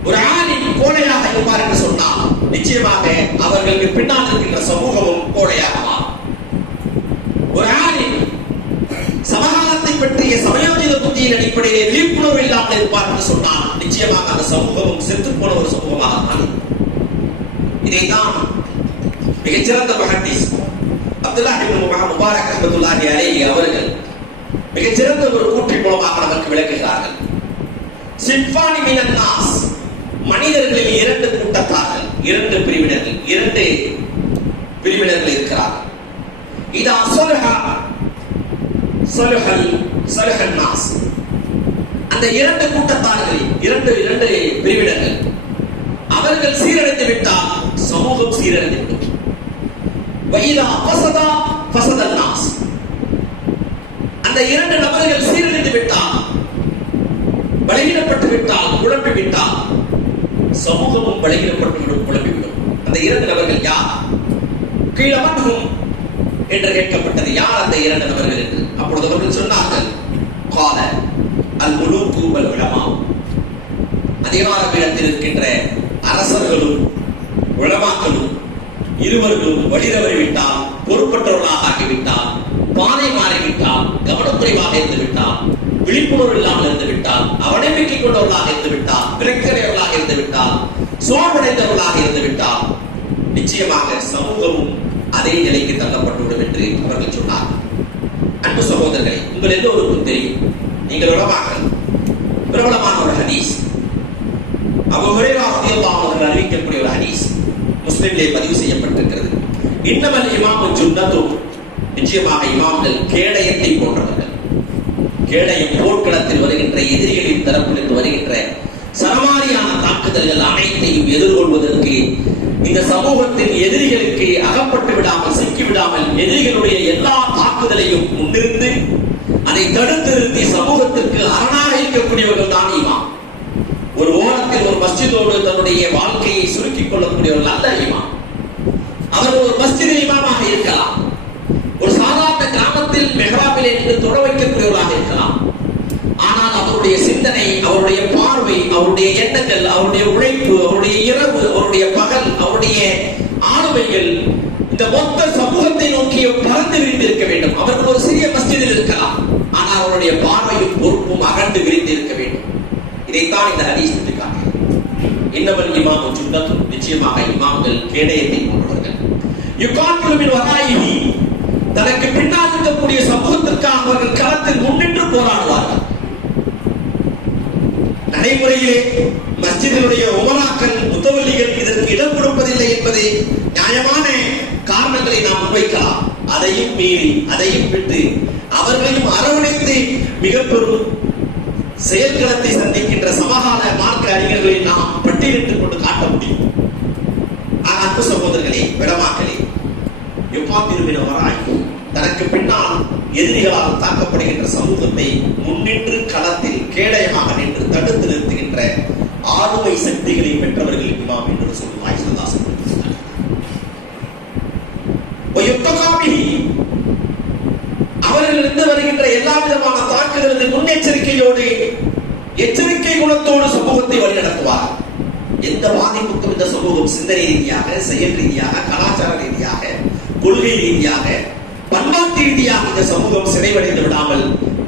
ஒரு ஆலிம் கோழையாக இருப்பார் என்று சொன்னால் நிச்சயமாக அவர்களுக்கு பின்னால் இருக்கின்ற சமூகமும் கோழையாக மாறும். ஒரு ஆலிம் சமகாலத்தை பற்றிய சமயோஜித புத்தியின் அடிப்படையில் விழிப்புணர்வு இல்லாமல் இருப்பார் என்று சொன்னால் நிச்சயமாக அந்த சமூகமும் செத்து போன ஒரு சமூகமாக மாறும். இதைத்தான் மிகச்சிறந்த முஹத்திஸ் அப்துல்லாஹ் இப்னு முபாரக் ரஹ்மத்துல்லாஹி அலைஹி அவர்கள் மிகச்சிறந்த ஒரு கூற்றின் மூலமாக நமக்கு விளக்குகிறார்கள். சின்ஃபானி மினன் நாஸ், மனிதர்களில் 2 கூட்டத்தார்கள், 2 பிரிவினர்கள், 2 பிரிவினர்கள் இருக்கிறார்கள். இதா ஸலஹா ஸலஹல் நாஸ், அந்த 2 கூட்டத்தார்கள், 2 பிரிவினர்கள் அவர்கள் சீரழிந்து விட்டால் சமூகம் சீரழிந்து விடும். வைதா ஃபஸதா ஃபஸதல் நாஸ், அந்த 2 நபர்கள் சீரழிந்து விட்டால், பலகீனப்பட்டு விட்டால், குழம்பி விட்டால் சமூகமும் பலகீனப்பட்டுவிடும், குழம்பிவிடும். அந்த 2 நபர்கள் யார்? கீழமன்ஹும் என்று கேட்கப்பட்டது. யார் அந்த 2 நபர்கள் என்று? அப்பொழுது அவர்கள் சொன்னார்கள், கால அல் முலூக்கு வல் உலமா, அதிகார பீடத்தில் இருக்கின்ற அரசர்களும் உலமாக்களும் இருவர்களும் வழிதவறிவிட்டால், பொறுப்பற்றவர்களாக ஆகிவிட்டால், பாதை மாறிவிட்டால், கவனக்குறைவாக இருந்து விட்டால், விழிப்புணர்வு இல்லாமல் இருந்து விட்டால், அவநம்பிக்கை கொண்டவர்களாக இருந்து விட்டால், விரக்தியடைவர்களாக இருந்து விட்டால், சோர்வடைந்தவர்களாக இருந்து விட்டால் நிச்சயமாக சமூகமும் அதே நிலைக்கு தள்ளப்பட்டுவிடும் என்று அவர்கள் சொன்னார்கள். அன்பு சகோதரர்களே, உங்கள் எல்லோருக்கும் தெரியும், நீங்கள் உலமாக்கள், பிரபலமான ஒரு ஹதீஸ், அபூ ஹுரைரா ரலியல்லாஹு அன்ஹு அறிவிக்கக்கூடிய ஒரு ஹதீஸ் முஸ்லிமிலே பதிவு செய்யப்பட்டிருக்கிறது. இன்னமல் இமாமு ஜுன்னத்து, நிச்சயமாக இமாம்கள் கேடயத்தை போன்றவர்கள். கேடயம் போர்க்களத்தில் வருகின்ற எதிரிகளின் தரப்பிலிருந்து வருகின்ற சரமாரியான தாக்குதல்கள் அனைத்தையும் எதிர்கொள்வதற்கு, இந்த சமூகத்தின் எதிரிகளுக்கு அகப்பட்டு விடாமல், சிக்கி விடாமல், எதிரிகளுடைய எல்லா தாக்குதலையும் முன்னிருந்து அதை தடுத்து நிறுத்தி சமூகத்திற்கு அரணாக இருக்கக்கூடியவர்கள் தான் இமாம். ஒரு ஓரத்தில் ஒரு மஸ்ஜிதோடு தன்னுடைய வாழ்க்கையை சுருக்கிக் கொள்ளக்கூடிய ஒரு நல்ல இமாம். அவர் ஒரு மஸ்ஜித் இமாமாக இருக்கலாம், ஒரு சாதாரண கிராமத்தில் மெஹராபிலே இருந்து தொட வைக்கக்கூடியவராக இருக்கலாம். ஆனால் அவருடைய சிந்தனை, அவருடைய பார்வை, அவருடைய எண்ணங்கள், அவருடைய உழைப்பு, அவருடைய இரவு, அவருடைய பகல், அவருடைய ஆளுமைகள் இந்த மொத்த சமூகத்தை நோக்கி பறந்து விரிந்து இருக்க வேண்டும். அவர்கள் ஒரு சிறிய மஸ்ஜிதில் இருக்கலாம், ஆனால் அவருடைய பார்வையும் பொறுப்பும் அகன்று விரிந்து இருக்க வேண்டும். இதைத்தான் இந்த ஹதீஸ் சுட்டிக்காட்டுகிறது. இன்னமல் இமாமு ஜுன்னத்து, நிச்சயமாக இமாம்கள் கேடயத்தை போன்றவர்கள். யுகாத்திலு மின் வராயிஹி, தனக்கு பின்னால் இருக்கக்கூடிய சமூகத்திற்காக அவர்கள் களத்தில் முன்னின்று போராடுவார்கள். நடைமுறையிலே மஸ்ஜிதினுடைய உமராக்கள், முத்தவல்லிகள் இதற்கு இடம் கொடுப்பதில்லை என்பது நியாயமான காரணங்களை நாம் முன்வைக்கலாம். அதையும் மீறி, அதையும் விட்டு அவர்களையும் அரவணைத்து மிக பெரும் செயல்களத்தை சந்திக்கின்ற சமகால மார்க்க அறிஞர்களை நாம் பட்டியலிட்டுக் கொண்டு காட்ட முடியும். அன்பு சகோதரர்களே, விடமாக்களே, யுகாத்திலு மின் வராயிஹி, தனக்கு பின்னால் எதிரிகளால் தாக்கப்படுகின்ற சமூகத்தை முன்னின்று களத்தில் கேடயமாக நின்று தடுத்து நிறுத்துகின்ற ஆளுமை சக்திகளை பெற்றவர்கள் இமாம் என்று ரசூலுல்லாஹி ஸல்லல்லாஹு அலைஹி வஸல்லம். அவர்களிருந்து வருகின்ற எல்லா விதமான தாக்குதலுக்கு முன்னெச்சரிக்கையோடு எச்சரிக்கை குணத்தோடு சமூகத்தை வழிநடத்துவார். எந்த பாதிப்புக்கும் இந்த சமூகம் சிந்தனை ரீதியாக, செயல் ரீதியாக, கலாச்சார ரீதியாக, கொள்கை ரீதியாக, பண்பாட்டு ரீதியாக இந்த சமூகம் சிறைவடைந்து விடாமல்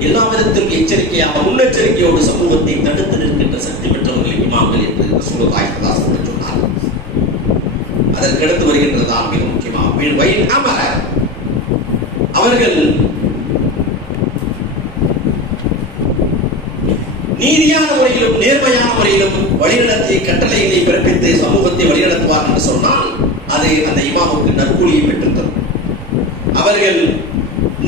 எல்லா விதத்திலும் எச்சரிக்கையாக முன்னெச்சரிக்கையோடு சமூகத்தை தடுத்து நிற்கின்ற சக்தி பெற்றவர்கள் இமாம்கள் என்று ரசூலுல்லாஹி ஸல்லல்லாஹு அலைஹி வஸல்லம் சொன்னார். அதற்கடுத்து வருகின்றதுதான் மிக முக்கியமாக அவர்கள் நீதியான முறையிலும் நேர்மையான முறையிலும் வழிநடத்திய கட்டளைகளை பிறப்பித்து சமூகத்தை வழிநடத்துவார் என்று சொன்னால் அது அந்த இமாமுக்கு நற்கூலியை பெற்றுத்தரும். அவர்கள்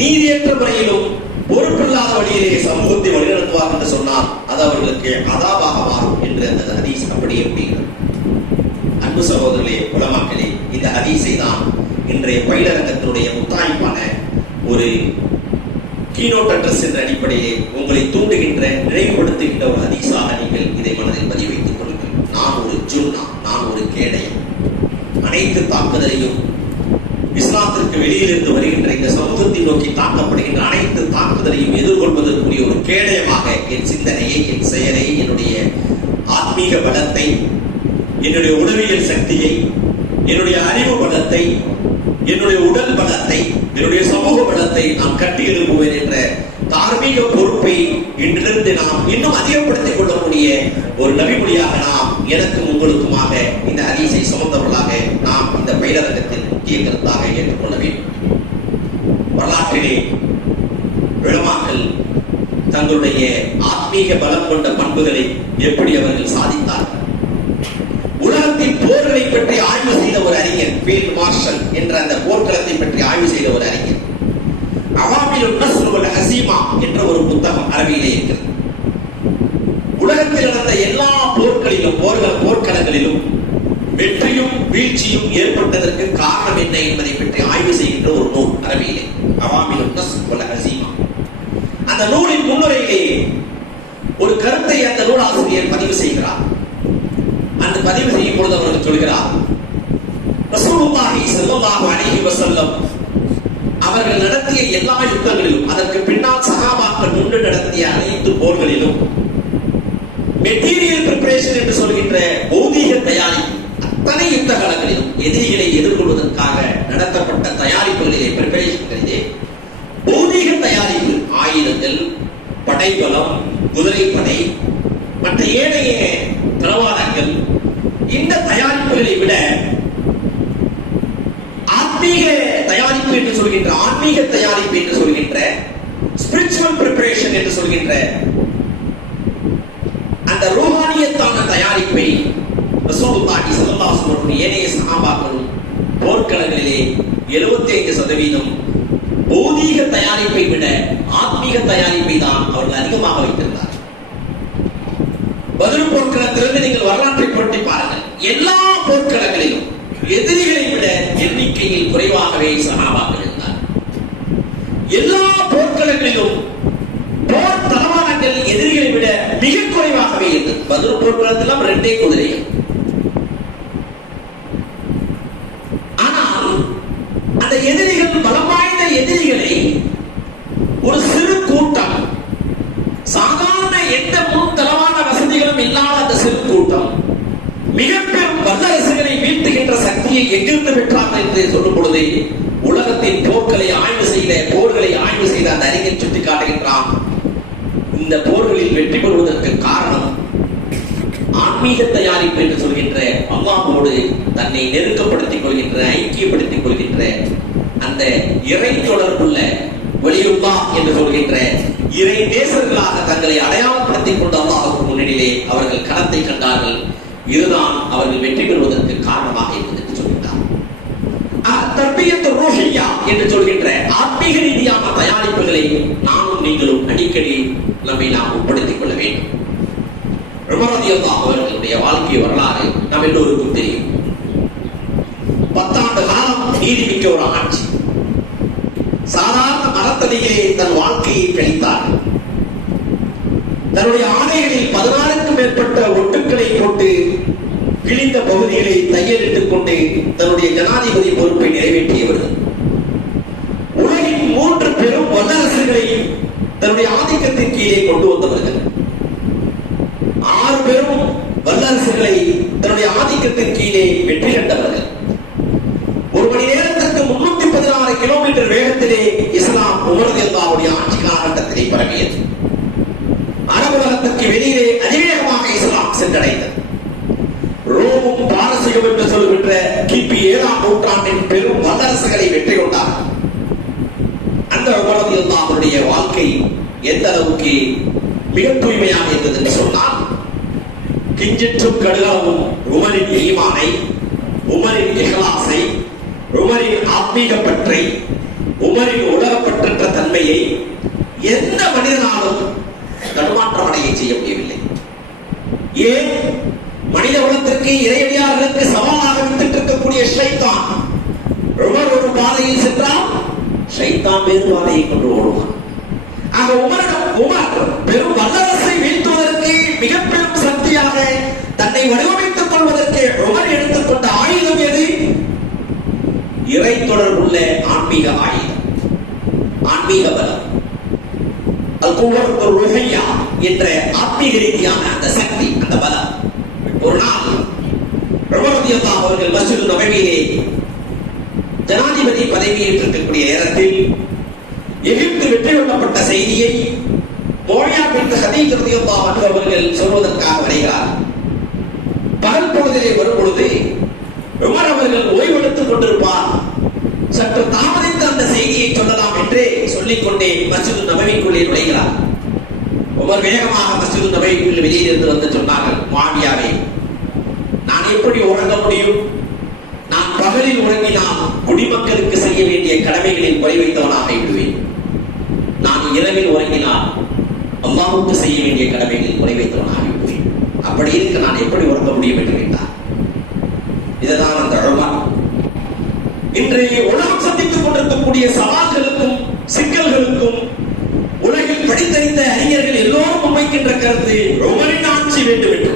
நீதியற்ற முறையிலும் பொறுப்பில்லாத வழியிலே சமூகத்தை வழிநடத்துவார் என்று சொன்னால் அது அவர்களுக்கு அதாபாக மாறும் என்று அந்த ஹதீஸ் அப்படியே முடிகிறது. அன்பு சகோதரர்களே, உலமாக்களே, இந்த ஹதீஸை தான் இன்றைய பயிலரங்கத்தினுடைய முத்தாய்ப்பான ஒரு கீனோட் அட்ரஸ் என்ற அடிப்படையிலே உங்களை தூண்டுகின்ற, நினைவுபடுத்துகின்ற ஒரு ஹதீஸாக நீங்கள் இதை மனதில் பதிவு வைத்துக் கொள்ளுங்கள். நான் ஒரு ஜுன்னா, நான் ஒரு கேடயம். அனைத்து தாக்குதலையும் இஸ்லாத்திற்கு வெளியிலிருந்து வருகின்ற இந்த சமூகத்தை நோக்கி தாக்கப்படுகின்ற அனைத்து தாக்குதலையும் எதிர்கொள்வதற்குரிய ஒரு கேடயமாக என் சிந்தனையை, என் செயலை, என்னுடைய ஆத்மீக பலத்தை, என்னுடைய உளவியல் சக்தியை, என்னுடைய அறிவு பலத்தை, என்னுடைய உடல் பலத்தை, என்னுடைய சமூக பலத்தை நான் கட்டி எழுப்புவேன் என்ற தார்மீக பொறுப்பை இன்றிலிருந்து நாம் இன்னும் அதிகப்படுத்திக் கொள்ளக்கூடிய ஒரு நபிமொழியாக நாம் எனக்கும் உங்களுக்குமாக இந்த ஹதீஸை சுமந்தவர்களாக நாம் இந்த பயிலரங்கத்தில் முக்கிய கருத்தாக ஏற்றுக்கொள்ள வேண்டும். வரலாற்றிலே உலமாக்கள் தங்களுடைய ஆத்மீக பலம் கொண்ட பண்புகளை எப்படி அவர்கள் சாதித்தார்கள்? உலகத்தின் போர்களை பற்றி ஆய்வு செய்த ஒரு அறிஞர், ஃபீல்ட் மார்ஷல் என்ற அந்த போர்க்களத்தை பற்றி ஆய்வு செய்த ஒரு அறிஞர், அவாமிலுன் நஸ்ர் வல் ஹஸீமா என்ற ஒரு புத்தகம் அரபியிலே இருக்கிறது. உலகத்தில் நடந்த எல்லா போர்க்களிலும், போர்க்களங்களிலும் வெற்றியும் வீழ்ச்சியும் ஏற்பட்டதற்கு காரணம் என்ன என்பதை பற்றி ஆய்வு செய்கின்ற ஒரு நூல் அரபியிலே, அவாமிலுன் நஸ்ர் வல் ஹஸீமா. அந்த நூலின் முன்னுரையிலேயே ஒரு கருத்தை அந்த நூலாசிரியர் பதிவு செய்கிறார். அந்த பதிவு செய்யும் பொழுது அவர்கள் சொல்கிறார், ரசூலுல்லாஹி ஸல்லல்லாஹு அலைஹி வஸல்லம் அவர்கள் நடத்திய எல்லா யுத்தங்களிலும், அதற்கு பின்னால் சஹாபாக்கள் முன்பு நடத்திய அனைத்து போர்களிலும் மெட்டீரியல் பிரிப்பரேஷன் என்று சொல்கின்ற பௌதீக தயாரிப்பு, அத்தனை யுத்த காலங்களிலும் எதிரிகளை எதிர்கொள்வதற்காக நடத்தப்பட்ட தயாரிப்புகளிலே, பிரிப்பரேஷன்களிலே பௌதீக தயாரிப்பு, ஆயுதங்கள், படைபலம், குதிரைப்படை, மற்ற ஏனைய தளவாடங்கள், இந்த தயாரிப்புகளை விட ஆத்மீக தயாரிப்பு என்று சொல்கின்ற, ஆன்மீக தயாரிப்பு என்று சொல்கின்ற, ஸ்பிரிச்சுவல் பிரிப்பரேஷன் என்று சொல்கின்ற அந்த ரூஹானியத்தான தயாரிப்பை ரசூலுல்லாஹி ஸல்லல்லாஹு அலைஹி வஸல்லம் ஏனைய சஹாபாக்களும் போர்க்களங்களிலே 75% பௌதீக தயாரிப்பை விட ஆத்மீக தயாரிப்பை தான் அவர்கள் அதிகமாக வைத்திருந்தார். பதில் போர்க்களத்திலிருந்து நீங்கள் வரலாற்றை புரட்டி பாருங்கள். எல்லா போர்க்களங்களிலும் எதிரிகளை விட எண்ணிக்கையில் குறைவாகவே சஹாபாக்கள் இருந்தார். எல்லா போர்க்களங்களிலும் போர் தளவாடங்கள் எதிரிகளை விட மிக குறைவாகவே இருந்தது. பதில் போர்க்களத்திலும் 2 குதிரைகள். ஆனால் அந்த எதிரிகள், பலம் வாய்ந்த எதிரிகளை ஒரு சிறு கூட்டம், சாதாரண எந்த முன் தளவாட வசதிகளும் இல்லாத அந்த சிறு கூட்டம் மிக பெரும் வல்லரசுகளை வீழ்த்துகின்ற சக்தியை எங்கிருந்து பெற்றார்கள் என்று சொல்லும் பொழுது உலகத்தின் போர்களை ஆய்வு செய்த, போர்களை ஆய்வு செய்த அந்த அறிஞர் சுட்டி காட்டுகின்றான். இந்த போர்களில் வெற்றி பெறுவதற்கு காரணம் ஆன்மீக தயாரிப்பு என்று சொல்கின்ற, அல்லாஹ்வோடு தன்னை நெருக்கப்படுத்திக் கொள்கின்ற, ஐக்கியப்படுத்திக் கொள்கின்ற அந்த இறை தொடர்புள்ள வலியுல்லாஹ் என்று சொல்கின்ற இறை நேசர்களாக தங்களை அடையாளப்படுத்திக் கொண்ட அல்லாஹ்வுக்கு முன்னிலே அவர்கள் களத்தை கண்டார்கள். இதுதான் அவர்கள் வெற்றி பெறுவதற்கு காரணமாக இருந்தது என்று சொல்கின்றார். தர்பியத்து ரூஹிய்யா என்று சொல்கின்ற ஆத்மீக ரீதியான தயாரிப்புகளை நானும் நீங்களும் அடிக்கடி நாம் உட்படுத்திக் கொள்ள வேண்டும். உமர் ரலியல்லாஹு அவர்களுடைய வாழ்க்கை வரலாறு நாம் எல்லோருக்கும் தெரியும். 10 ஆண்டு காலம் நீதிமிக்க ஒரு ஆட்சி, சாதாரண மரத்தடியிலே தன் வாழ்க்கையை கழித்தார். தன்னுடைய ஆடைகளில் 16க்கும் மேற்பட்ட ஒட்டுக்களை போட்டு கிழிந்த பகுதிகளை தையலிட்டுக் கொண்டு தன்னுடைய ஜனாதிபதி பொறுப்பை நிறைவேற்றியவர். உலகின் 3 பெரும் வல்லரசுகளை தன்னுடைய ஆதிக்கத்தின் கீழே கொண்டு வந்தவர்கள். 6 பெரும் வல்லரசுகளை தன்னுடைய ஆதிக்கத்தின் கீழே வெற்றி கண்டவர்கள். ஒரு மணி நேரத்திற்கு 316 கிலோமீட்டர் வேகத்திலே இஸ்லாம் உமர் ரலியல்லாஹுடைய ஆட்சி காலகட்டத்திலே பரவியது. அரபுலகத்திற்கு வெளியிலே அதிவேகமாக இஸ்லாம் சென்றடைந்தது. ரோமும் பாரசீகம் என்று சொல்கின்ற கிபி 7ஆம் நூற்றாண்டின் பெரும் வல்லரசுகளை வெற்றி கொண்டார். அந்த உமர் ரலியல்லாஹுடைய வாழ்க்கை எந்த அளவுக்கு மிக தூய்மையாக இருந்தது என்று சொன்னால், கிஞ்சிற்றும் கடுகளவும் உமரின் ஈமானை, உமரின் இஹ்லாஸை, உமரின் ஆத்மீக பற்றை, உமரின் உலகப்பற்ற தன்மையை எந்த மனிதனாலும் தடுமாற்றம் அடைய செய்ய முடியவில்லை. ஏன்? மனித குலத்திற்கு, இறையடியார்களுக்கு சவாலாக விட்டுட்டு இருக்கக்கூடிய ஷைத்தான் உமர் ஒரு பாதையில் சென்றால் ஷைத்தான் வேறு பாதையை கொண்டு ஓடுவான். ஆக உமர் பெரும் வல்லரசை வீழ்த்துவதற்கு மிக பெரும் சக்தியாக தன்னை வடிவமைத்துக் கொள்வதற்கு உமர் எடுத்துக்கொண்ட ஆயுதம் எது? இறை தொடர்புள்ள ஆன்மீக ஆயுதம், ஆன்மீக பலம். என்ற ஆத்மீக ரீதியான அந்த சக்தி, அந்த பலம். ஒரு நாள் உமர் ரலியல்லாஹு அவர்கள் மஸ்ஜித் நபவியிலே ஜனாதிபதி பதவியேற்றிருக்கக்கூடிய நேரத்தில் எகிப்து வெற்றி கொள்ளப்பட்ட செய்தியை மோனியா பின் ஹதீஜா ரலியல்லாஹு அன்ஹா அவர்கள் சொல்வதற்காக வருகிறார். பகல் பொழுதிலே வரும் பொழுது உமர் அவர்கள் ஓய்வெடுத்துக் கொண்டிருப்பார். சற்று தாமதித்து அந்த செய்தியை சொல்லலாம் என்று சொல்லிக்கொண்டே மஸ்ஜித் நபவிக்குள்ளே நுழைகிறார். உமர் வேகமாக மஸ்ஜித் நபவிக்குள் வெளியில் இருந்து வந்து சொன்னார்கள், முஆவியாவே, நான் எப்படி உறங்க முடியும்? நான் பகலில் உறங்கினால் குடிமக்களுக்கு செய்ய வேண்டிய கடமைகளில் குறை வைத்தவனாக விடுவேன். நான் இரவில் உறங்கினால் அல்லாஹ்வுக்கு செய்ய வேண்டிய கடமைகளில் குறை வைத்தவனாக விடுவேன். அப்படி இருக்க நான் எப்படி உறங்க முடியும் என்று கேட்டார். இதுதான் அந்த உமர். இன்று உலகம் சந்தித்துக் கொண்டிருக்கக்கூடிய சவால்களுக்கும் சிக்கல்களுக்கும் உலகில் படித்தறிந்த அறிஞர்கள் எல்லோரும் முன்வைக்கின்ற கருத்து உமரின் ஆட்சி வேண்டும் என்று.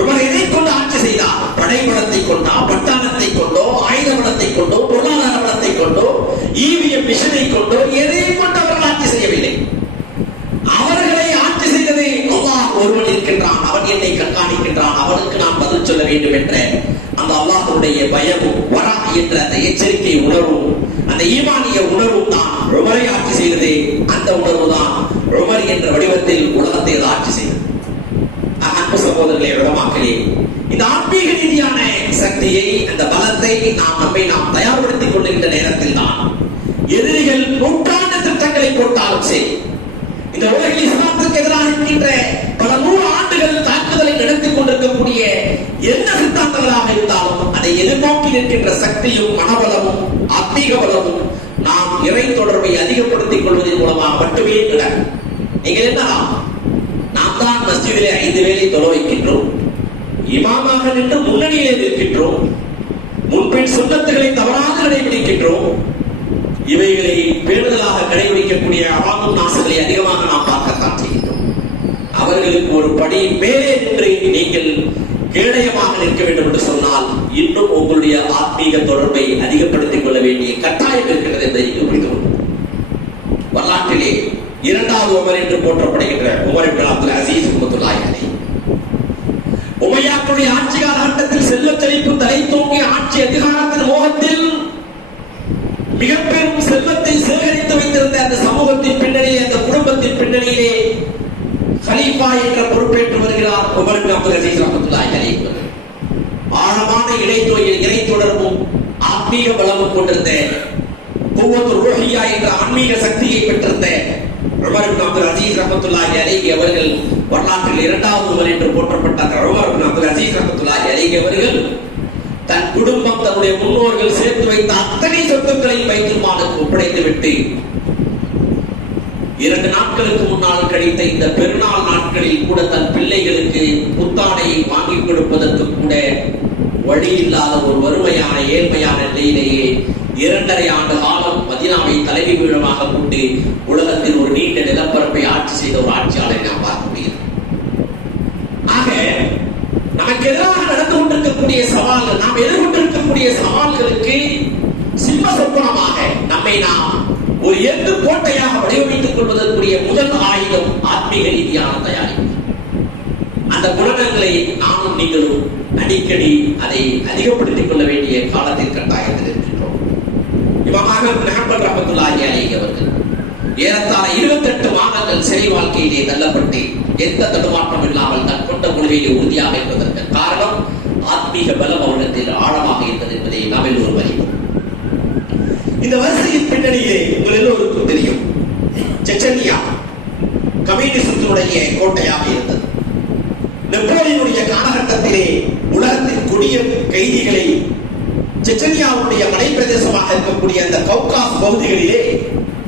உமர் எதை கொண்டு ஆட்சி செய்தார்? படைபலத்தை கொண்டா, பட்டாளத்தை கொண்டோ, ஆயுத பலத்தை கொண்டோ, பொருளாதார பலத்தை கொண்டோ, ஈவிஎம் மிஷனை கொண்டோ, எதையும் கொண்டு அவர்கள் ஆட்சி செய்யவில்லை. அவர்களை ஆட்சி செய்ததை அல்லாஹ் ஒருவன் இருக்கின்றான், அவன் என்னை கண்காணிக்கின்றான், அவனுக்கு நான் பதில் சொல்ல வேண்டும் என்ற அந்த அல்லாஹ்வுடைய பயமும் வரா என்ற அந்த எச்சரிக்கை உணர்வும், அந்த ஈமானிய உணர்வும் தான் உமரை ஆட்சி செய்தது. அந்த உணர்வு தான் உமர் என்ற வடிவத்தில் உலகத்தை ஆட்சி செய்தது. அன்பு சகோதரர்களே, உலமாக்களே, இந்த ஆன்மீக ரீதியான சக்தியை, அந்த பலத்தை நம்மை தயார்படுத்திக் கொள்கின்ற நேரத்தில் தான் எதிரிகள் நூற்றாண்டு திட்டங்களை போட்டாலும் சரி, இந்த உலகில் இஸ்லாத்துக்கு எதிராக இருக்கின்ற பல 100 ஆண்டுகள் தாக்குதலை நடத்திக் கொண்டிருக்கக்கூடிய எந்த சித்தாந்தங்களாக இருந்தாலும் அதை எதிர்நோக்கி நிற்கின்ற சக்தியும், மனபலமும், ஆத்மீக பலமும் நாம் இறை தொடர்பை அதிகப்படுத்திக் கொள்வதன் மூலமாக மட்டுமே நடக்கும். நீங்கள் என்ன, நாம் தான் மஸ்ஜிதிலே 5 வேளை தொழ வைக்கின்றோம், இமாமாக நின்று முன்னணியிலே நிற்கின்றோம், முன்பின் சுன்னத்துகளை தவறாக கடைபிடிக்கின்றோம். இவைகளை பேணுதலாக கடைபிடிக்கக்கூடிய அவாமும் நாசுகளை அதிகமாக நாம் பார்க்கத்தான் செய்கின்றோம். அவர்களுக்கு ஒரு படி மேலே நின்று நீங்கள் கேடயமாக நிற்க வேண்டும் என்று சொன்னால் இன்னும் உங்களுடைய ஆத்மீக தொடர்பை அதிகப்படுத்திக் கொள்ள வேண்டிய கட்டாயம் இருக்கிறது என்பதை நீங்கள் புரிந்து கொள்ளும். வரலாற்றிலே 2வது உமர் என்று போற்றப்படுகின்ற உமர் இப்னு அப்துல் அசீஸ் ரஹ்மத்துல்லாஹி அலைஹி, உமையாக்களுடைய ஆட்சி காலகட்டத்தில் செல்வச் செழிப்பு தலை தூங்கி ஆட்சி அதிகாரத்தின் மோகத்தில் மிக பெரும் செல்வத்தை சேகரித்து வைத்திருந்த அந்த சமூகத்தின் பின்னணியிலே, அந்த குடும்பத்தின் பின்னணியிலே கலீஃபா என்ற பொறுப்பேற்று வருகிறார் உமர் இப்னு அப்துல் அசீஸ் ரஹ்மத்துல்லாஹி அலைஹி. ஆழமான இறை தொடர்பும் ஆத்மீக பலமும் கொண்டிருந்த குவ்வத்துர் ரூஹிய்யா என்ற ஆன்மீக சக்தியை பெற்றிருந்த உமர் இப்னு அப்துல் அசீஸ் ரஹ்மத்துல்லாஹி அலைஹி அவர்கள் வரலாற்றில் 2வது உமர் என்று போற்றப்பட்ட உமர் இப்னு அப்துல் அசீஸ் ரஹ்மத்துல்லாஹி அலைஹி அவர்கள் தன் குடும்பம், தன்னுடைய முன்னோர்கள் சேர்த்து வைத்த அத்தனை சொத்துக்களை பைத்துல் மாலுக்கு ஒப்படைத்துவிட்டு 2 நாட்களுக்கு முன்னால் கழித்த இந்த பெருநாள் நாட்களில் கூட தன் பிள்ளைகளுக்கு புத்தாடையை வாங்கி கொடுப்பதற்கு கூட வழி இல்லாத ஒரு வறுமையான ஏழ்மையான நிலையிலேயே 2½ ஆண்டு காலம் மதீனாவை தலைமை பீடமாக கொண்டு உலகத்தில் ஒரு நீண்ட நிலப்பரப்பை ஆட்சி செய்த ஒரு ஆட்சியாளரை நாம் பார்க்க முடியும். ஆக நமக்கு எதிராக நடந்து கொண்டிருக்கக்கூடிய சவால்கள், நாம் எதிர்கொண்டிருக்கக்கூடிய சவால்களுக்கு சிம்ம சொப்பனமாக நம்மை நாம் ஒரு எந்த கோட்டையாக வடிவமைத்துக் கொள்வதற்குரிய முதல் ஆயுதம் ஆத்மீக ரீதியான தயாரிப்பு. அந்த குணங்களை நாமும் நீங்களும் அடிக்கடி அதை அதிகப்படுத்திக் கொள்ள வேண்டிய காலத்தில் கட்டாயத்தில் இருக்கின்றோம். இமாம் அஹ்மத் பின் ஹம்பல் ரஹ்மத்துல்லாஹி அலைஹி அவர்கள் ஏறத்தாழ 28 மாதங்கள் சிறை வாழ்க்கையிலே தள்ளப்பட்டு எந்த தடுமாற்றம் இல்லாமல் தன் கொண்ட கொள்கையிலே உறுதியாக இருப்பதற்கு காரணம் ஆத்மீக பலம் அவரிடத்தில் ஆழமாக இருந்தது என்பதை நாம் எல்லோரும் அறிவோம். இந்த வரிசையின் பின்னணியிலே உங்கள் எல்லோருக்கும் தெரியும், செச்சன்யா கம்யூனிசத்தினுடைய கோட்டையாக இருந்தது. நெப்போலியனுடைய காலகட்டத்திலே உலகத்தின் கொடிய கைதிகளை செச்சன்யாவுடைய மலைப்பிரதேசமாக இருக்கக்கூடிய அந்த கவுகாஸ் பகுதிகளிலே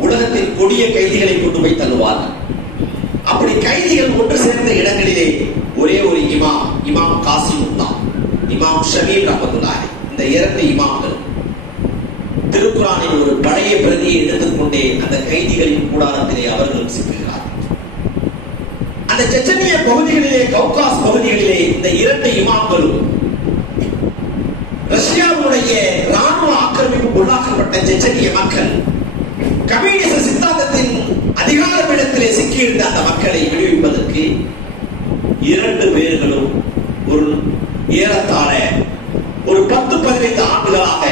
உலகத்தின் கொடிய கைதிகளை கொண்டு போய் தள்ளுவார்கள். அப்படி கைதிகள் ஒன்று சேர்ந்த இடங்களிலே ஒரே ஒரு இமாம் காசிமுல்லா, இமாம் ஷமீல் ரஹ்மத்துல்லாஹி, இந்த 2 இமாம்கள் திருக்குரானின் ஒரு பழைய பிரதியை எடுத்துக்கொண்டே அந்த கைதிகளின் கூடாரத்திலே அவர்களும் சிக்குகிறார்கள். அந்த செச்சனிய பகுதிகளிலே, கவுகாஸ் பகுதிகளிலே இந்த 2 இமாம்களும் ரஷ்யாவுடைய ராணுவ ஆக்கிரமிப்பு உள்ளாக்கப்பட்ட செச்சனிய மக்கள் கம்யூனிச சித்தாந்தத்தின் அதிகார பீடத்திலே சிக்கியிருந்த அந்த மக்களை விடுவிப்பதற்கு 2 பேர்களும் ஒரு ஏறத்தாழ ஒரு 10-15 ஆண்டுகளாக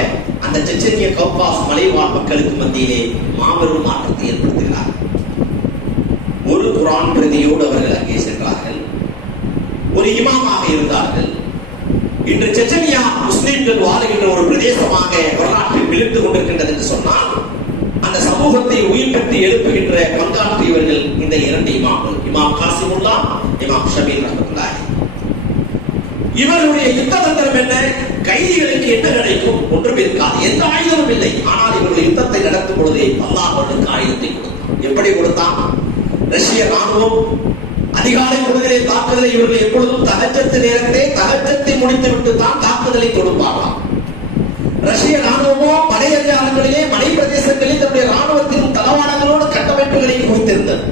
அந்த செச்சனிய கவுகாஸ் மலைவாழ் மக்களுக்கு மத்தியிலே மாபெரும் மாற்றத்தை ஏற்படுத்துகிறார்கள். ஒரு குர்ஆன் பிரதியோடு அவர்கள் அங்கே சென்றார்கள். ஒரு இமாமாக இருந்தார்கள். இன்று செச்சனியா முஸ்லிம்கள் வாழுகின்ற ஒரு பிரதேசமாக வரலாற்றில் விழுந்து கொண்டிருக்கின்றது என்று சொன்னால் அந்த சமூகத்தை உயிர் பெற்று எழுப்புகின்ற பங்காற்றியவர்கள் இந்த 2 இமாம்கள், இமாம் காசிமுல்லா, இமாம் ஷமீல் ரஹ்மத்துல்லாஹி. இவர்களுடைய யுத்த தந்திரம் என்ன? கைதிகளுக்கு என்ன கிடைக்கும்? ஒன்றும் இருக்காது, எந்த ஆயுதமும் இல்லை. ஆனால் இவர்கள் யுத்தத்தை நடத்தும் பொழுதே அல்லாஹ் அவர்களுக்கு ஆயுதத்தை கொடுத்தான். எப்படி கொடுத்தான்? ரஷ்ய ராணுவம் அதிகாலை பொழுதிலே தாக்குதலை இவர்கள் எப்பொழுதும் தஹஜ்ஜத் நேரத்தை தஹஜ்ஜத்தை முடித்துவிட்டு தான் தாக்குதலை தொடுப்பார்களாம். ரஷ்ய ராணுவமோ மலை அடையாளங்களிலே மலை பிரதேசங்களில் தன்னுடைய ராணுவத்தின் தளவாடங்களோடு கட்டமைப்புகளை குவித்திருந்தது.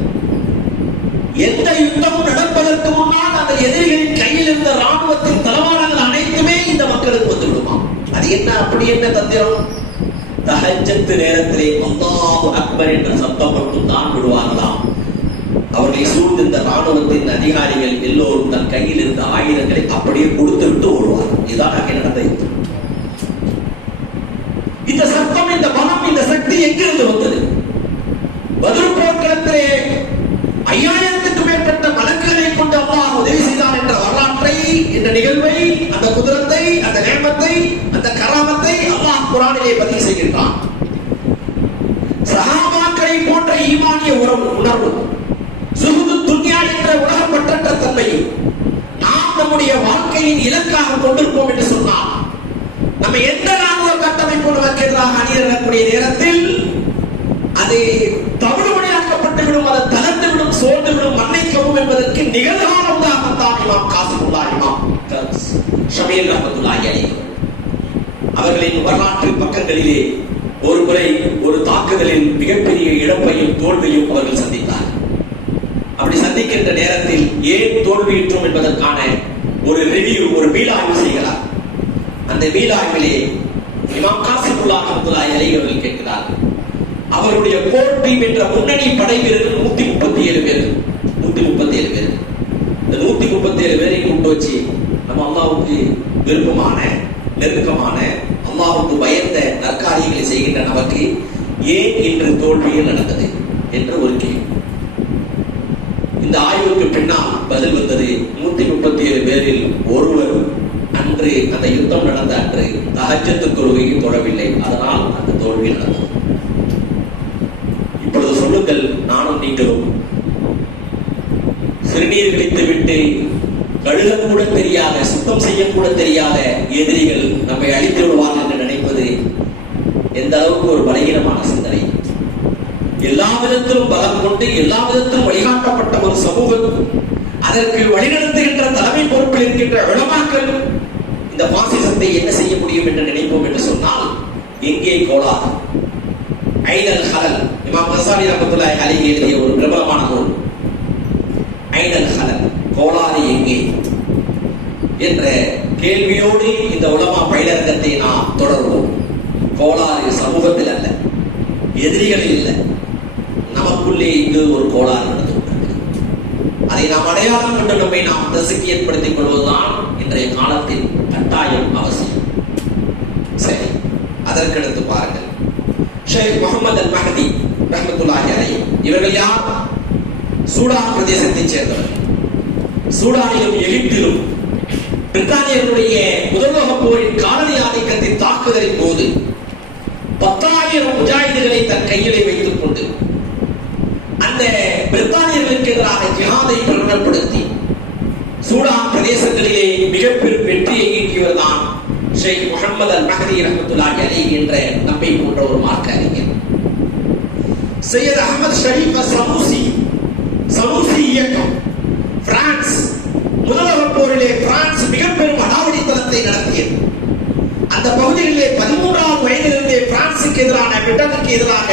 எந்த யுத்தமும் நடப்பதற்கு முன்னால் அந்த எதிரிகளின் கையில் இருந்த ராணுவத்தின் தளவாடங்கள் அனைத்துமே இந்த மக்களுக்கு வந்து விடுமாம். அது என்ன, அப்படி என்ன தந்திரம்? தஹஜ்ஜத் நேரத்திலே அல்லாஹு அக்பர் என்ற சத்தம் மட்டும் தான் விடுவார்களாம். அவர்களை சூழ்ந்திருந்த ராணுவத்தின் அதிகாரிகள் எல்லோரும் தன் கையில் இருந்த ஆயுதங்களை அப்படியே கொடுத்துவிட்டு ஓடுவார்கள். இதுதான் அங்கே நடந்த யுத்தம். இந்த சத்தம், இந்த பலம், இந்த சக்தி எங்கிருந்து வந்தது? பத்ர் போர்க்களத்திலே 5000க்கும் மேற்பட்ட மலக்குகளை கொண்டு அல்லாஹ் உதவி செய்தான் என்ற வரலாற்றை, இந்த நிகழ்வை, அந்த குதிரத்தை, அந்த நேமத்தை, அந்த கராமத்தை அல்லாஹ் குர்ஆனிலே பதிவு செய்கின்றான். சஹாபாக்களை போன்ற ஈமானிய உணர்வு, சுஹுது துன்யா என்ற உலகப்பற்ற தன்மையும் நாம் நம்முடைய வாழ்க்கையின் இலக்காக கொண்டிருப்போம் என்று சொன்னால், நம்ம எந்த ராணுவ கட்டமைப்பு நமக்கு எதிராக அணியிடக்கூடிய நேரத்தில் அது தவிடுபடியாக்கப்பட்டு விடும், அது தளர்ந்து விடும், சோர்ந்து விடும், மன்னிக்கவும் என்பதற்கு நிகழ்கால உதாரணம் தான் இமாம் காசிமுல்லா, இமாம் ஷமீல் ரஹ்மத்துல்லாஹி அலைஹி. அவர்களின் வரலாற்று பக்கங்களிலே ஒரு முறை ஒரு தாக்குதலில் மிகப்பெரிய இழப்பையும் தோல்வியும் அவர்கள் சந்தித்தார். அப்படி சந்திக்கின்ற நேரத்தில் ஏன் தோல்வியுற்றோம் என்பதற்கான ஒரு ரிவ்யூ, ஒரு மீளாய்வு செய்கிறார். அந்த மீளாய்விலே இமாம் காசிமுல்லா ரஹ்மத்துல்லாஹி அலைஹி அவர்கள் கேட்கிறார்கள், அவருடைய போர் டீம் என்ற முன்னணி படை வீரர்கள் 137 பேர். 137 பேர். இந்த 137 பேரை கொண்டு வச்சு நம்ம அல்லாஹ்வுக்கு விருப்பமான, நெருக்கமான, அல்லாஹ்வுக்கு பயந்த நற்காரியங்களை செய்கின்ற நமக்கு ஏன் இன்று தோல்வியில் நடந்தது என்ற ஒரு கேள்வி. இந்த ஆய்வுக்கு பின்னால் பதில் வந்தது, 137 பேரில் ஒருவர் அன்று அந்த யுத்தம் நடந்த அன்று தஹஜ்ஜத் தொழுகையை தொழவில்லை, அதனால் அந்த தோல்வி நடந்தது. இப்பொழுது சொல்லுங்கள், நானும் நீங்களும் சிறுநீர் கழித்து விட்டு கழுக கூட தெரியாத, சுத்தம் செய்ய கூட தெரியாத எதிரிகள் நம்மை அழித்து விடுவார்கள் என்று நினைப்பது எந்த அளவுக்கு ஒரு பலகீனமான சிந்தனை. எல்லா விதத்திலும் பலம் கொண்டு, எல்லா விதத்திலும் வழிகாட்டப்பட்ட ஒரு சமூகம், அதற்கு வழிநடத்துகின்ற தலைமை பொறுப்பில் இருக்கின்ற உலமாக்கள் இந்த பாசிசத்தை என்ன செய்ய முடியும் என்று நினைப்போம் என்று சொன்னால் எங்கே கோளாறு? ஐனல் ஹலல், இமாம் கஸாலி ரஹ்மத்துல்லாஹி அலைஹி எழுதிய ஒரு பிரபலமான நூல். ஐனல் ஹலல், கோளாறு எங்கே என்ற கேள்வியோடு இந்த உலமா பயிலரங்கத்தை நாம் தொடர்வோம். கோளாறு சமூகத்தில் அல்ல, எதிரிகளில் இல்லை, நமக்குள்ளே இங்கு ஒரு கோளாறு நடந்து கொண்டிருக்கிறது. அதை நாம் அடையாளம் கொண்டு நம்மை நாம் தசுக்கியப்படுத்திக் கொள்வதுதான் இன்றைய காலத்தில் கட்டாயம் அவசியம். சரி, அதற்கடுத்து பாருங்கள், ஷேக் முஹம்மது அல் மஹதி ரஹ்மத்துல்லாஹி அலைஹி இவர்கள் யார்? சூடான் பிரதேசத்தைச் சேர்ந்தவர்கள். சூடானிலும் எகிப்திலும் பிரித்தானியர்களுடைய முதல் உலகப் போரின் காலனி ஆதிக்கத்தின் தாக்குதலின் போது 10,000 முஜாஹிதுகளை தன் கையிலே வைத்துக் கொண்டு அந்த பிரித்தானியர்களுக்கு எதிராக ஜிஹாதை பிரகடனப்படுத்தி சூடான் பிரதேசங்களிலே மிகப்பெரும் வெற்றியை ஈட்டியவர் தான் ஷேக் முஹம்மது அல் மஹதி ரஹ்மத்துல்லாஹி அலைஹி என்ற நம்மை போன்ற ஒரு மார்க்க அறிஞர். சையத் அஹ்மத் ஷரீப் சனூசி இயக்கம் பிரான்ஸ் முதல் உலகப் போரிலே பிரான்ஸ் மிகப்பெரும் அடாவடித்தனத்தை நடத்தியது. அந்த பகுதிகளிலே 13ஆம் வயதிலிருந்தே பிரான்சுக்கு எதிரான, பிரிட்டனுக்கு எதிராக,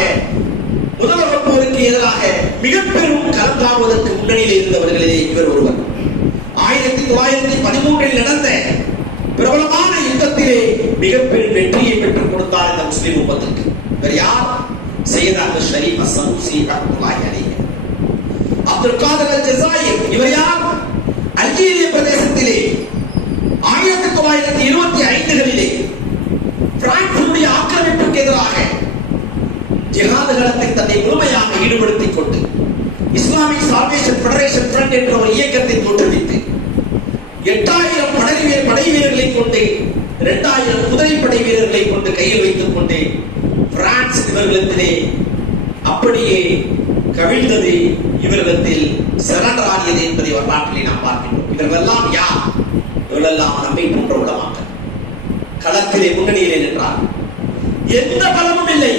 முதல் உலகப் போருக்கு எதிராக மிகப்பெரும் கலந்தாடுவதற்கு முன்னணியில் இருந்தவர்களே இவர் ஒருவர். 1913 நடந்த பிரபலமான யுத்தத்திலே மிகப்பெரும் வெற்றியை பெற்றுக் கொடுத்தார் இந்த முஸ்லிம் உம்மத்துக்கு. இவர் யார்? சையத் அஹ்மத் ஷரீப் அஸ்-சனூசி ரஹ்மத்துல்லாஹி அலைஹி. அப்துல் காதர் அல்-ஜஸாயிர் இவர் யார்? அல்ஜீரிய பிரதேசத்திலே 1925களிலே பிரான்சுடைய ஆக்கிரமிப்புக்கு எதிராக ஜிஹாத் களத்தில் தன்னை முழுமையாக ஈடுபடுத்திக் கொண்டு இஸ்லாமிக் சால்வேஷன் ஃபெடரேஷன் ஃப்ரண்ட் என்ற ஒரு இயக்கத்தை தோற்றுவித்து 8000 படை வீரர்களை கொண்டு 2000 குதிரைப்படை வீரர்களை கொண்டு கையில் வைத்துக் கொண்டு பிரான்ஸ் இவர்களிடத்திலே அப்படியே கவிழ்ந்தது, இவர்களிடத்தில் சரண்டர் ஆகியது என்பதை வரலாற்றிலே நாம் பார்க்கின்றோம். இவர்களெல்லாம் யார்? இவர்களெல்லாம் நம்மை போன்ற உலமாக்கள். களத்திலே முன்னணியிலே நின்றார். எந்த பலமும் இல்லை,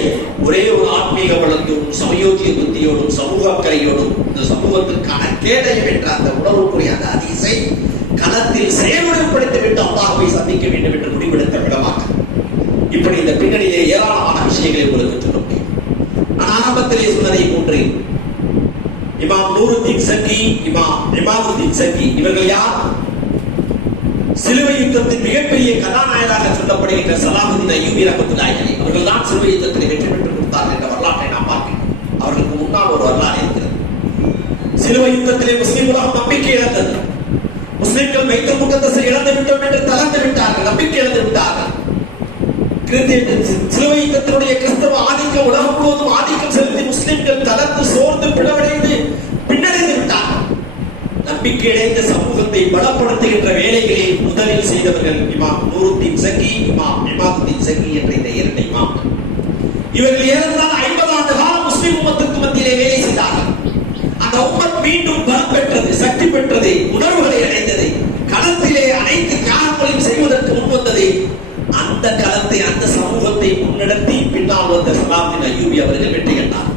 ஒரே ஒரு ஆன்மீக வளர்ச்சியோடும் சமயோஜிய புத்தியோடும் சமூக அக்கறையோடும் இந்த சமூகத்திற்கான கேடயம் என்ற அந்த உணர்வுக்குரிய அந்த அதிசை களத்தில் செயல்படுத்திவிட்டு அல்லாஹ்வை சந்திக்க வேண்டும் என்று முடிவெடுத்த விடமாக்கள். இப்படி இந்த பின்னணியிலே ஏராளமான விஷயங்களை உங்களுக்கு சொல்ல முடியும். நான் ஆரம்பத்திலே சொன்னதை போன்று இமாம் நூருத்தீன் சக்கி, இமாம் இமாமுத்தீன் சக்கி இவர்கள் யார்? சிலுவை யுத்தத்தின் மிகப்பெரிய கதாநாயகராக சொல்லப்படுகின்ற சலாஹுதீன் அய்யூபி ரஹ்மத்துல்லாஹி அலைஹி அவர்கள் தான் சிலுவை யுத்தத்தில் வெற்றி பெற்றுக் கொடுத்தார்கள் என்ற வரலாற்றை நாம் பார்க்கிறோம். அவர்களுக்கு முன்னால் ஒரு வரலாறு இருக்கிறது. சிலுவை யுத்தத்திலே முஸ்லிம் உலகம் நம்பிக்கை இழந்தது. முஸ்லிம்கள் பைத்துல் முகத்தஸை இழந்து விட்டோம் என்று தளர்ந்து விட்டார்கள், நம்பிக்கை இழந்து விட்டார்கள். சிலுவை யுத்தத்தினுடைய கிறிஸ்தவ ஆதிக்கம் உலகம் முழுவதும் ஆதிக்கம் செலுத்தி முஸ்லிம்கள் தளர்ந்து சோர்ந்து பிளவடைந்து பின்னடைந்து விட்டார்கள். நம்பிக்கை இழந்த சமூகத்தை பலப்படுத்துகின்ற வேலைகளில் முதலில் செய்தவர்கள் இமாம் நூருத்தீன் சக்கி, இமாம் இமாமுத்தீன் சக்கி என்ற இந்த 2 இமாம்கள். இவர்கள் ஏறத்தாழ 50 ஆண்டு காலம் முஸ்லிம் உம்மத்துக்கு மத்தியிலே வேலை செய்தார்கள். அந்த உம்மத் மீண்டும் பலம் பெற்றது, சக்தி பெற்றது, உணர்வுகளை அடைந்தது, களத்திலே அனைத்து தியாகங்களையும் செய்வதற்கு முன்வந்தது. அந்த களத்தை, அந்த சமூகத்தை முன்னெடுத்தி பின்னால் வந்த சலாஹுதீன் அய்யூபி அவர்கள் வெற்றி கண்டார்.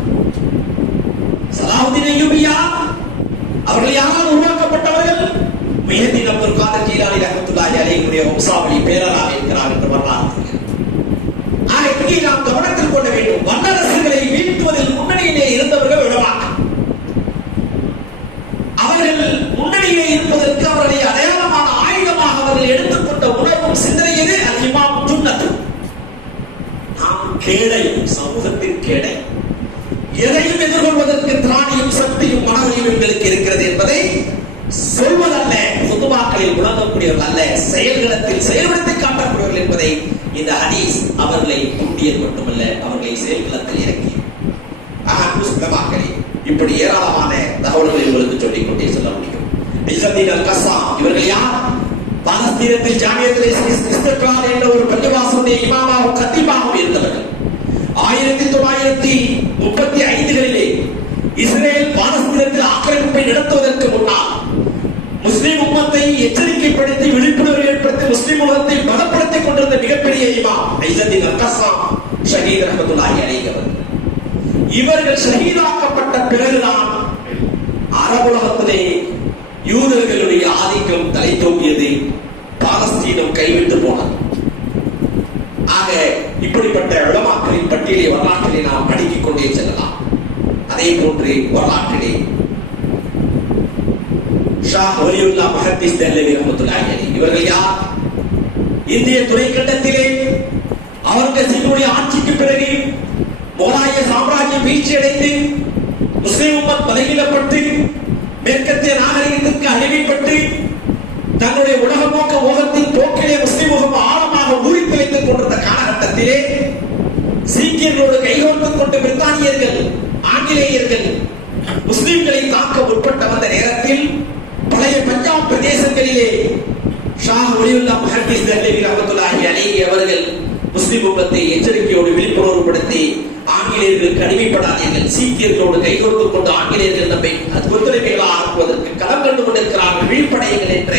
சலாஹுதீன் அய்யூபி யார்? அவர்கள் யாரால் உருவாக்கப்பட்டவர்கள்? முஹிதீன் அப்துல் காதர் ஜீலானி ரஹ்மத்துல்லாஹி அலைஹியுடைய வம்சாவளி பேரராக இருக்கிறார் என்று வரலாறு. ஆக இங்கே நாம் கவனத்தில் கொள்ள வேண்டும், வல்லரசுகளை வீழ்த்துவதில் முன்னணியிலே இருந்தவர்கள் உலமாக்கள். அவர்கள் முன்னணியிலே இருப்பதற்கு அவருடைய அடையாளமான ஆயுதமாக அவர்கள் எடுத்துக்கொண்ட உணர்வும் சிந்தனை எது? அது இமாம் சுன்னத். நாம் கேடை, சமூகத்தின் கேடை, எதையும் எதிர்கொள்வதற்கு திராணியும் சக்தியும் மனதையும் எங்களுக்கு இருக்கிறது என்பதை சொல்வதல்ல, குதுபாக்களில் முழங்கக்கூடியவர்கள் அல்ல, செயல்களத்தில் செயல்படுத்தி காட்டக்கூடியவர்கள் என்பதை இந்த ஹதீஸ் அவர்களை தூண்டியது மட்டுமல்ல, அவர்களை செயல்களத்தில் இறக்கி இப்படி ஏராளமான தகவல்களை உங்களுக்கு சொல்லிக் கொண்டே சொல்ல முடியும். இஸ்ஸத்தீன் அல்-கஸ்ஸாம் இவர்கள் யார்? பாலஸ்தீனத்தில் ஜாமியத்துல் இஸ்திக்லால் என்ற ஒரு பள்ளிவாசலுடைய இமாமாவும் கத்தீபாகவும் இருந்தவர்கள். 1935களிலே இஸ்ரேல் பாலஸ்தீனத்தில் ஆக்கிரமிப்பை நடத்துவதற்கு முன்னால் முஸ்லிம் உம்மத்தை எச்சரிக்கைப்படுத்தி விழிப்புணர்வு ஏற்படுத்தி முஸ்லிம் உலகத்தை பலப்படுத்திக் கொண்டிருந்த மிகப்பெரிய இமாம் இஸ்ஸத்தீன் அல்-கஸ்ஸாம் ஷஹீத் ரஹ்மத்துல்லாஹி அலைஹி அவர்கள். இவர்கள் ஷஹீதாக்கப்பட்ட பிறகுதான் அரபுலகத்திலே யூதர்களுடைய ஆதிக்கம் தலை தோங்கியது, பாலஸ்தீனம் கைவிட்டு போனது. ஆக இப்படிப்பட்ட உலமாக்களின் பட்டியலை வரலாற்றிலே நாம் அடுக்கிக் கொண்டே செல்லலாம். அதே போன்று வரலாற்றிலே ஷாஹ் வலியுல்லா முஹத்திஸ் தெஹ்லவி ரஹ்மத்துல்லாஹி அலைஹி இவர்கள் யார்? இந்திய துணைக்கண்டத்திலே அவுரங்கசீபுடைய ஆட்சிக்கு பிறகு முகலாய சாம்ராஜ்யம் வீழ்ச்சியடைந்து முஸ்லிம் உம்மத் பலகீனப்பட்டு மேற்கத்திய நாகரிகத்திற்கு அடிமைப்பட்டு தங்களுடைய உலக நோக்க மோகத்தின் போக்கிலே முஸ்லிம் முகம் ஆழமாக ஊறித்து வைத்துக் கொண்டிருந்த காலகட்டத்திலே சீக்கியர்களோடு கைகோர்த்துக் கொண்டு பிரித்தானியர்கள் ஆங்கிலேயர்கள் முஸ்லிம்களை தாக்க முற்பட்ட வந்த நேரத்தில் பழைய பஞ்சாப் பிரதேசங்களிலே ஷாஹ் வலியுல்லா முஹத்திஸ் தெஹ்லவி ரஹ்மத்துல்லாஹி அலைஹி அவர்கள் முஸ்லிம் உம்மத்தை எச்சரிக்கையோடு விழிப்புணர்வுபடுத்தி ஆங்கிலேயர்களுக்கு அடிமைப்படாதீர்கள், சீக்கியர்களோடு கைகோர்த்துக் கொண்டு ஆங்கிலேயர்கள் நம்மை கொத்தடிமைகளாக ஆக்குவதற்கு களம் கண்டு கொண்டிருக்கிறார்கள், விழிப்படையுங்கள் என்ற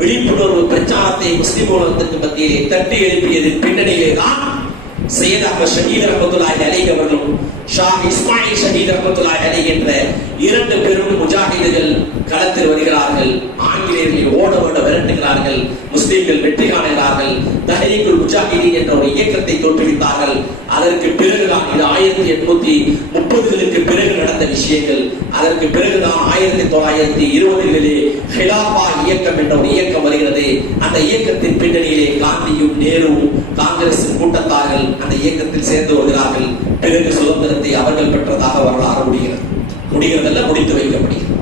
விழிப்புணர்வு பிரச்சாரத்தை முஸ்லிம் உலகத்திற்கு மத்தியிலே தட்டி எழுப்பியதின் பின்னணியிலே தான் சையத் அஹ்மத் ஷஹீத் ரஹ்மத்துல்லாஹி அலைஹி அவர்களும் ஷாஹ் இஸ்மாயில் ஷஹீத் ரஹ்மத்துல்லாஹி அலைஹி என்ற இரண்டு பெரும் முஜாஹிதுகள் களத்தில் வருகிறார்கள். ஆங்கிலேயர்களை ஓட ஓட விரட்டுகிறார்கள். முஸ்லிம்கள் வெற்றி காணுகிறார்கள். தஹ்ரீக்குல் முஜாஹிதீன் என்ற ஒரு இயக்கத்தை தோற்றுவித்தார்கள். அதற்கு பிறகுதான் இது 1830களுக்கு பிறகு நடந்த விஷயங்கள். அதற்கு பிறகுதான் 1920களிலே ஹிலாஃபா இயக்கம் என்ற ஒரு இயக்கம் வருகிறது. அந்த இயக்கத்தின் பின்னணியிலே காந்தியும் நேருவும் காங்கிரசின் கூட்டத்தார்கள் அந்த இயக்கத்தில் சேர்ந்து வருகிறார்கள். பிறகு சுதந்திரத்தை அவர்கள் பெற்றதாக வரலாறு முடிகிறதல்ல, முடித்து வைக்கப்படுகிறது.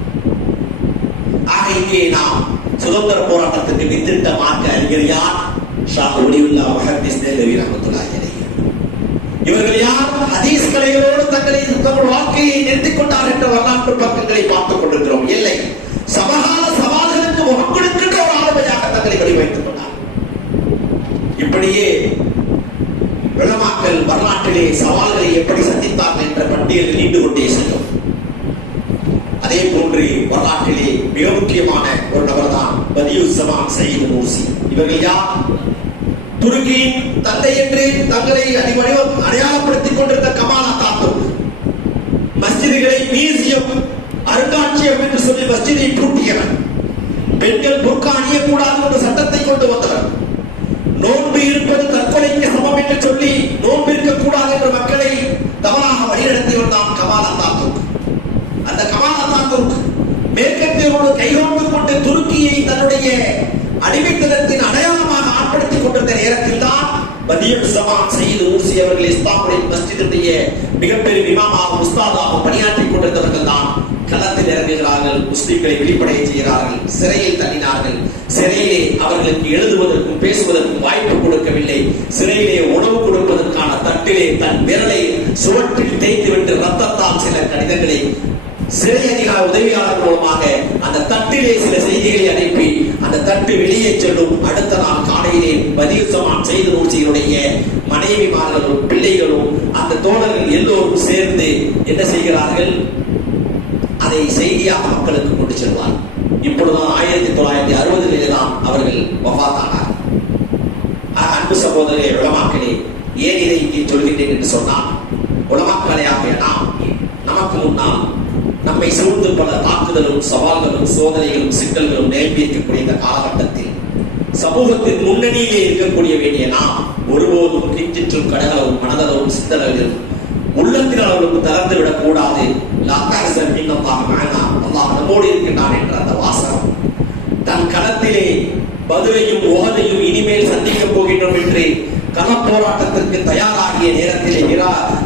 ஆக இங்கே நாம் சுதந்திர போராட்டத்துக்கு வித்திட்ட மார்க்க அறிஞர் யார்? ஷாஹ் வலியுல்லா முஹத்திஸ் தெஹ்லவி ரஹ்மத்துல்லாஹி அலைஹி. இவர்கள் யார்? ஹதீஸ் கலைகளோடு தங்கள் வாழ்க்கையை நிறுத்திக் கொண்டார் என்ற வரலாற்று பக்கங்களை பார்த்துக் கொண்டிருக்கிறோம். இல்லை, சமகால சவால்களுக்கு முகம் கொடுக்கின்ற ஒரு ஆளுமையாக தங்களை வடிவமைத்துக் கொண்டார். இப்படியே உலமாக்கள் வரலாற்றிலே சவால்களை எப்படி சந்தித்தார்கள் என்ற பட்டியல் நீண்டு கொண்டே செல்லும். அதே போன்று வரலாற்றிலே மிக முக்கியமான ஒரு நபர் தான் பதியுஸ்ஸமான் சயீத் நூர்சி. இவர்கள் யார்? துருக்கியின் தந்தை என்று தங்களை அடையாளப்படுத்திக் கொண்டிருந்த கமால் அத்தாதுர்க் மஸ்ஜிதுகளை மியூசியம், அருங்காட்சியகம் என்று சொல்லி மஸ்ஜிதை பூட்டியவர். பெண்கள் புர்கா அணியக்கூடாது என்ற சட்டத்தை கொண்டு வந்தவர். நோன்பு இருப்பது தற்கொலைக்கு சமம் என்று சொல்லி நோன்பு இருக்கக்கூடாது என்ற மக்களை தவறாக வழிநடத்தியவர் தான் கமால் அத்தாதுர்க். அந்த கமால் அத்தாதுர்க் மேற்கத்தியரோடு கைகோர்த்துக் கொண்டு துருக்கியை தன்னுடைய அடிமைத்தனத்தின் அடையாளமாக ஆட்படுத்திக் கொண்டிருந்த நேரத்தில் தான் பதியுஸ்ஸமான் சயீத் நூர்சி அவர்கள் இஸ்தாம்புல் மஸ்ஜிதுடைய மிகப்பெரிய இமாமாக உஸ்தாதாக பணியாற்றிக் கொண்டிருந்தவர்கள் தான் களத்தில் இறங்குகிறார்கள். முஸ்லிம்களை வெளிப்படைய செய்கிறார்கள். சிறையில் தள்ளினார்கள். சிறையிலே அவர்களுக்கு எழுதுவதற்கும் பேசுவதற்கும் வாய்ப்பு கொடுக்கவில்லை. சிறையிலே உணவு கொடுப்பதற்கான தட்டிலே தன் விரலை சுவற்றில் தேய்த்துவிட்டு ரத்தத்தால் சில கடிதங்களை சிறை அதிகார உதவியாளர் மூலமாக அந்த தட்டிலே சில செய்திகளை அனுப்பி அந்த தட்டு வெளியே செல்லும். அடுத்த நாள் காலையிலே பதியுஸ்ஸமான் சயீத் நூர்சியினுடைய மனைவிமார்களும் பிள்ளைகளும் அந்த தோழர்கள் எல்லோரும் சேர்ந்து என்ன செய்கிறார்கள்? அதை செய்தியாக மக்களுக்கு கொண்டு செல்வார். இப்பொழுதுதான் 1960களிலே தான் அவர்கள் வஃபாத்தானார். அன்பு சகோதரர்களே, உலமாக்களே, ஏன் இதை இங்கே சொல்கின்றேன் என்று சொன்னால், உலமாக்களையாகிய நாம் நமக்கு முன்னால் நம்மை சூழ்ந்து பல தாக்குதலும் சவால்களும் சோதனைகளும் சிக்கல்களும் நிரம்பியிருக்கக்கூடிய இந்த காலகட்டத்தில் சமூகத்தின் முன்னணியிலே இருக்கக்கூடிய வேண்டிய நாம் ஒருபோதும் கிஞ்சிற்றும் கடகளவும் மனதளவும் சிந்தனைகளும் உள்ளத்தின் அளவுக்கு தளர்ந்து விடக் கூடாது. அல்லாஹ் நம்மோடு இருக்கின்றான் என்ற அந்த வாசகம் தன் களத்திலே பதிலையும் உஹதையும் இனிமேல் சந்திக்கப் போகின்றோம் என்று களப்போராட்டத்திற்கு தயாராகிய நேரத்திலே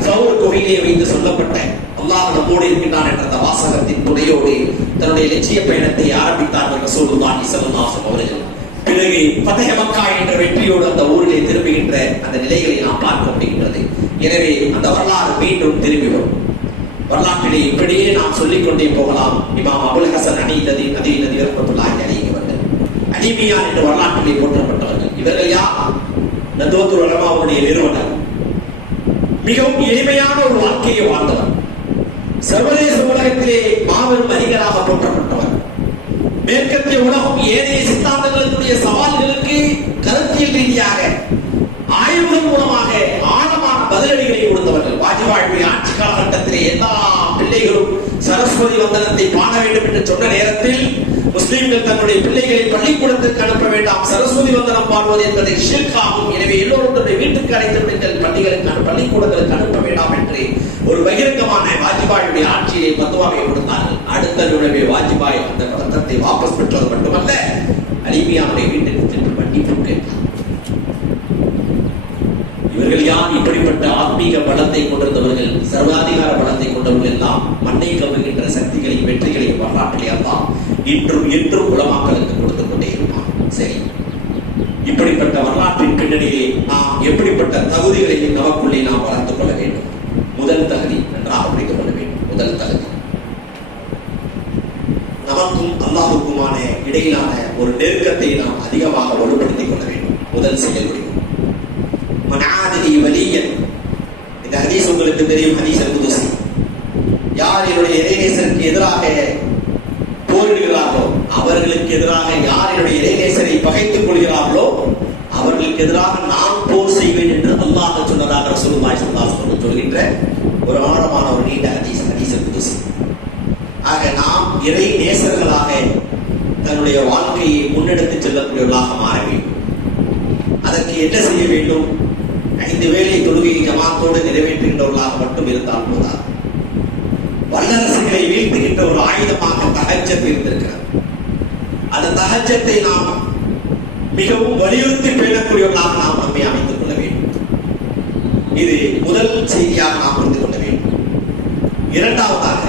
சௌர் குகையிலே வைத்து சொல்லப்பட்ட அல்லாஹ் நம்மோடு இருக்கின்றான் என்ற அந்த வாசகத்தின் துணையோடு தன்னுடைய லட்சிய பயணத்தை ஆரம்பித்தார்கள் ரசூலுல்லாஹி ஸல்லல்லாஹு அலைஹி அவர்கள். பிறகு ஃபத்ஹ் மக்கா என்ற வெற்றியோடு அந்த ஊரிலே திரும்புகின்ற அந்த நிலைகளை நாம் பார்க்க முடிகின்றது. எனவே அந்த வரலாறு மீண்டும் திரும்பி வரும். வரலாற்றிலே இப்படியே நாம் சொல்லிக் கொண்டே போகலாம். இமாம் அபுல் ஹசன் அனீலதி ரஹ்மத்துல்லாஹி அலைஹி அவர்கள் அடிமியான் என்ற வரலாற்றிலே போற்றப்பட்டவர்கள். இவர்கள் யார்? நதுவத்துல் உலமாவுடைய நிறுவனர். மிகவும் எளிமையான ஒரு வாழ்க்கையை வாழ்ந்தவர். சர்வதேச உலகத்திலே மாபெரும் அறிஞராக போற்றப்பட்டவர். மேற்கத்திய உலகம் ஏனைய சித்தாந்தங்களுடைய சவால்களுக்கு கருத்தியல் ரீதியாக ஆய்வுகள் மூலமாக ஆழமான பதிலடிகளை கொடுத்தவர்கள். வாஜ்பாயுடைய ஆட்சி காலகட்டத்திலே எல்லா பிள்ளைகளும் சரஸ்வதி வந்தனத்தை பாட வேண்டும் என்று சொன்ன நேரத்தில் முஸ்லிம்கள் தங்களுடைய பிள்ளைகளை பள்ளிக்கூடத்திற்கு அனுப்ப வேண்டாம், சரஸ்வதி வந்தனம் பாடுவது என்பதை ஷிர்காகும், எனவே எல்லோரும் தன்னுடைய வீட்டுக்கு அழைத்து விடுங்கள், பள்ளிக்கூடங்களுக்கு அனுப்ப வேண்டாம் என்று ஒரு பகிரங்கமான வாஜ்பாயுடைய ஆட்சியை பத்துவாவை கொடுத்தார்கள். அடுத்த நிமிடமே வாஜ்பாய் அந்த பதத்தை வாபஸ் பெற்றது மட்டுமல்ல, அலிமியாவுடைய வீட்டிற்கு சென்று மன்னிப்பு கேட்டார். இவர்கள் யார்? இப்படிப்பட்ட ஆத்மீக பலத்தை கொண்டிருந்தவர்கள், சர்வாதிகார பலத்தை கொண்டவர்கள் எல்லாம் மண்ணை கவுகின்ற சக்திகளையும் வெற்றிகளையும் வரலாற்றிலே எல்லாம் இன்றும் என்றும் உலமாக்களுக்கு கொடுத்துக் கொண்டே இருப்பான். சரி, இப்படிப்பட்ட வரலாற்றின் பின்னணியிலே நாம் எப்படிப்பட்ட தகுதிகளையும் நமக்குள்ளே நாம் வளர்த்துக் கொள்ள வேண்டும். முதல் தகுதி நன்றாக புரிந்து கொள்ள வேண்டும். முதல் தகுதி, நமக்கும் அல்லாஹுக்குமான இடையிலான ஒரு நெருக்கத்தை நாம் அதிகமாக வலுப்படுத்திக் கொள்ள வேண்டும். முதல் செயல்முறை மனாதிரி வலியன். இந்த ஹதீஸ் உங்களுக்கு தெரியும், ஹதீஸ் அல்-குதுஸி. யார் என்னுடைய இறைநேசருக்கு எதிராக போரிடுகிறார்களோ, அவர்களுக்கு எதிராக யார் என்னுடைய இறைநேசரை பகைத்துக் கொள்கிறார்களோ அவர்களுக்கு எதிராக நான் போர் செய்வேன் என்று அல்லாஹ் சொன்னதாக ரசூலுல்லாஹி ஸல்லல்லாஹு அலைஹி வஸல்லம் சொல்கின்ற ஒரு ஆழமான ஒரு நீண்ட ஹதீஸ், ஹதீஸ் அல்-குதுஸி. ஆக நாம் இறை நேசர்களாக தன்னுடைய வாழ்க்கையை முன்னெடுத்து செல்லக்கூடியவர்களாக மாற வேண்டும். அதற்கு என்ன செய்ய வேண்டும்? 5 வேளை தொழுகையை ஜமாத்தோடு நிறைவேற்றுகின்றவர்களாக மட்டும் இருந்தால் போதாது. வல்லரசுகளை வீழ்த்துகின்ற ஒரு ஆயுதமாக தஹஜ்ஜத் இருந்திருக்கிறது. அந்த தஹஜ்ஜத்தை நாம் மிகவும் வலியுறுத்தி பேணக்கூடியவர்களாக நாம் நம்மை அமைத்துக் கொள்ள வேண்டும். இது முதல் செய்தியாக நாம் புரிந்து கொள்ள வேண்டும். இரண்டாவதாக,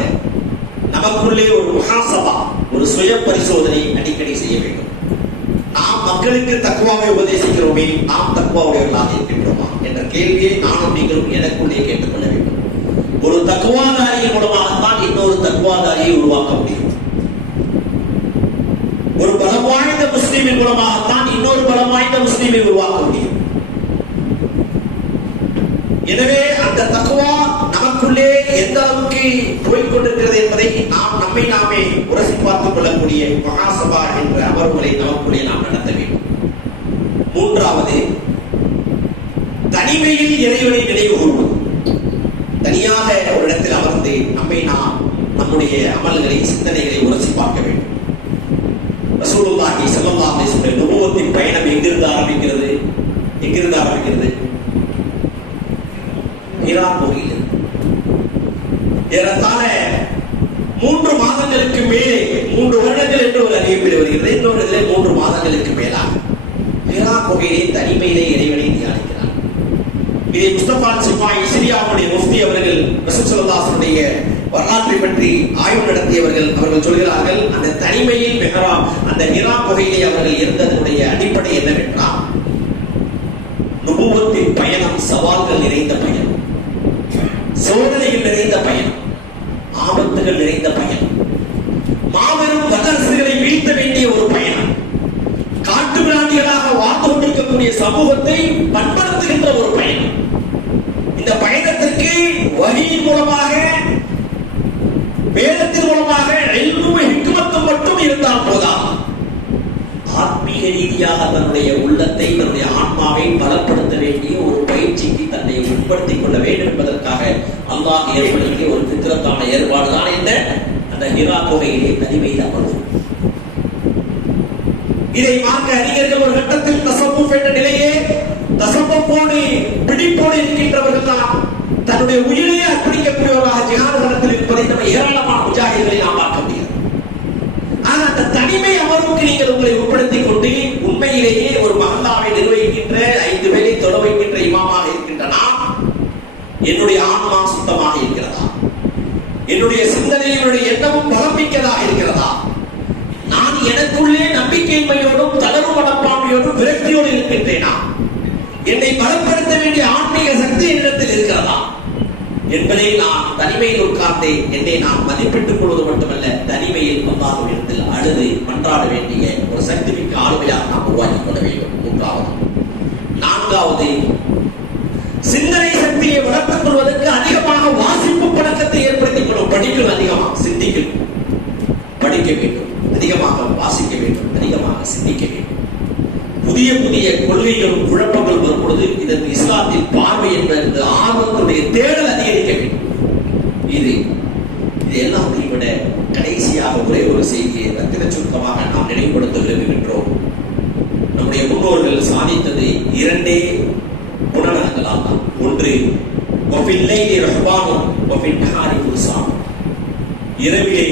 நமக்குள்ளே ஒரு முஹாசபா, ஒரு சுய பரிசோதனை அடிக்கடி செய்ய வேண்டும். நாம் மக்களுக்கு தக்வாவை உபதேசிக்கிறோமே, நாம் தக்வாவுடையவர்களாக இருக்கின்றோமா என்ற கேள்வியை நானும் நீங்களும் எனக்குள்ளே கேட்டுக்கொள்ள வேண்டும். ஒரு தக்வாதாரியின் மூலமாகத்தான் இன்னொரு தக்வாதாரியை உருவாக்க முடியும். ஒரு பலம் வாய்ந்த முஸ்லீமின் மூலமாகத்தான் இன்னொரு பலம் வாய்ந்த முஸ்லீமை உருவாக்க முடியும். எனவே அந்த தக்வா நமக்குள்ளே எந்த அளவுக்கு போய்கொண்டிருக்கிறது என்பதை நாம் நம்மை நாமே உரசி பார்த்துக் கொள்ளக்கூடிய முஹாசபா என்ற அமர்வுகளை நமக்குள்ளே நாம் நடத்த வேண்டும். மூன்றாவது, தனிமையில் இறைவனை நினைவு கூறுவது. தனியாக ஒரு இடத்தில் அமர்ந்து நம்மை நாம் நம்முடைய அமல்களை, சிந்தனைகளை உரசி பார்க்க வேண்டும். ரசூலுல்லாஹி ஸல்லல்லாஹு அலைஹி வஸல்லம் நுபுவத்தின் பயணம் எங்கிருந்து ஆரம்பிக்கிறது? ஹிரா கோயில். ஏறத்தாழ 3 மாதங்களுக்கு மேலே, 3 வருடங்கள் என்று ஒரு அறிவிப்பில் வருகிறது, இன்னொரு இதில் 3 மாதங்களுக்கு மேலாக ஹிரா கோயிலை தனிமையிலே இறைவனை தியானிக்கிறார். இதை முஸ்தபா சிப்பாய் சிரியாவுடைய முஃப்தி அவர்கள் ரசூல் ஸல்லல்லாஹு அலைஹி வஸல்லம் வரலாற்றை பற்றி ஆய்வு நடத்தியவர்கள் அவர்கள் சொல்கிறார்கள், அந்த தனிமையில் மெஹராப், அந்த ஹிரா குகையிலே அவர்கள் இருந்ததனுடைய அடிப்படை என்னவென்றால், நுபுவத்தின் பயணம் சவால்கள் நிறைந்த பயணம், சோதனைகள் நிறைந்த பயணம், ஆபத்துகள் நிறைந்த பயணம், மாபெரும் வல்லரசுகளை வீழ்த்த வேண்டிய ஒரு பயணம், காட்டு பிராண்டிகளாக வாழ்ந்து கொண்டிருக்கக்கூடிய சமூகத்தை பண்படுத்துகின்ற ஒரு பயணம். இந்த பயணத்திற்கு வஹீயின் மூலமாக, வேதத்தின் மூலமாக இல்மும் ஹிக்மத்தும் மட்டும் இருந்தால் போதாது. ஆத்மீக ரீதியாக தன்னுடைய உள்ளத்தை, தன்னுடைய ஆன்மாவை பலப்படுத்த வேண்டிய ஒரு பயிற்சிக்கு தன்னை உட்படுத்திக் கொள்ள வேண்டும் என்பதற்காக அல்லாஹ் ஏற்படுத்திய ஒரு பித்ரத்தான ஏற்பாடுதான் என்ன? அந்த ஹிரா குகையிலே தனிமையில் அமர்வு. இதை மார்க்க அறிஞர்கள் ஒரு கட்டத்தில் தசவ்வுஃப் என்ற நிலையே, தசவ்வுஃபோடு பிடிப்போடு இருக்கின்றவர்கள் தான் தன்னுடைய உயிரை அர்ப்பணிக்கக்கூடியவராக ஜிஹாத் களத்தில் இருப்பதை நம்ம ஏராளமான முஜாஹிதுகளை நாம் பார்க்க முடியாது. ஆனால் அந்த தனிமை அமர்வுக்கு நீங்கள் உங்களை உட்படுத்திக் கொண்டு உண்மையிலேயே ஒரு மஹல்லாவை நிர்வகிக்கின்ற, 5 வேளை தொழ வைக்கின்ற இமாமாக இருக்கின்ற நாம், என்னுடைய ஆன்மா சுத்தமாக இருக்கிறதா? என்னுடைய சிந்தனை, என்னுடைய எண்ணமும் பலமிக்கதாக இருக்கிறதா? நான் எனக்குள்ளே நம்பிக்கையின்மையோடும் தளர்வு மனப்பான்மையோடும் விரக்தியோடு இருக்கின்றேனா? என்னை பலப்படுத்த வேண்டிய ஆன்மீக சக்தி என்னிடத்தில் இருக்கிறதா என்பதை நான் தனிமையில் உட்கார்ந்து என்னை நான் மதிப்பிட்டுக் கொள்வது மட்டுமல்ல, தனிமையில் அல்லாஹ்விடத்தில் அழுது மன்றாட வேண்டிய ஒரு சக்தி மிக்க ஆளுமையாக நாம் உருவாக்கிக் கொள்ள வேண்டும். 3வது. 4வது, சிந்தனை சக்தியை வளர்த்துக் கொள்வதற்கு அதிகமாக வாசிப்பு பழக்கத்தை ஏற்படுத்திக் கொள்ளும். படிக்கணும், அதிகமாக சிந்திக்கணும், படிக்க வேண்டும், அதிகமாக வாசிக்க வேண்டும், அதிகமாக சிந்திக்க வேண்டும். புதிய புதிய கொள்கைகளும் குழப்பங்கள் வரும் பொழுது இதற்கு இஸ்லாத்தின் பார்வை என்பது ஆர்வத்துடைய தேடல் அதிகரிக்க வேண்டும். இது எல்லாத்தையும் விட கடைசியாக ஒரே ஒரு செய்தியை ரத்தின சுருக்கமாக நாம் நினைவுபடுத்த விரும்புகின்றோம். நம்முடைய முன்னோர்கள் சாதித்தது இரண்டே குணநலங்களால் தான். ஒன்று, இரவிலே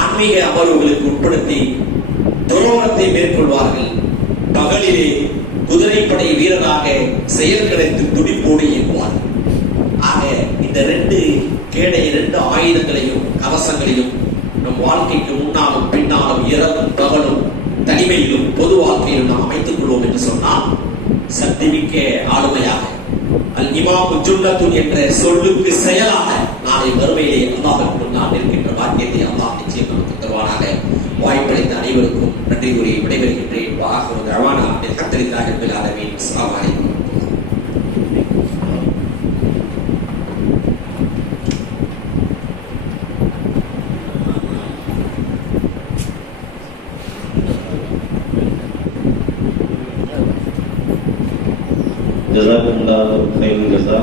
ஆன்மீக அமர்வுகளுக்கு உட்படுத்தி துரோகத்தை மேற்கொள்வார்கள். பகலிலே குதிரைப்படை வீரராக செயல்களுக்கு துடிப்போடு இயங்குவார்கள். ஆக இந்த இரண்டு ஆயுதங்களையும் கவசங்களையும் நம் வாழ்க்கைக்கு முன்னாலும் பின்னாலும் இரவும் பகலும் தனிமையிலும் பொது வாழ்க்கையிலும் நாம் அமைத்துக் கொள்வோம் என்று சொன்னால் சக்திமிக்க ஆளுமையாக அல் இமாமு ஜுன்னத்துன் என்ற சொல்லுக்கு செயலாக நாளை வறுமையிலே அல்லாஹ்விற்கு முன்னால் இருக்கின்ற பாக்கியத்தை அல்லாஹ் நிச்சயம் நமக்கு தருவானாக. வாய்ப்பளித்த அனைவருக்கும் நன்றி கூறி விடைபெறுகின்றேன். வாஹிரு தஅவானா அல்ஹம்துலில்லாஹி ரப்பில் ஆலமீன். அஸ்ஸலாமு அலைக்கும். ஜஸாக்குமுல்லாஹு கைரல் ஜஸா.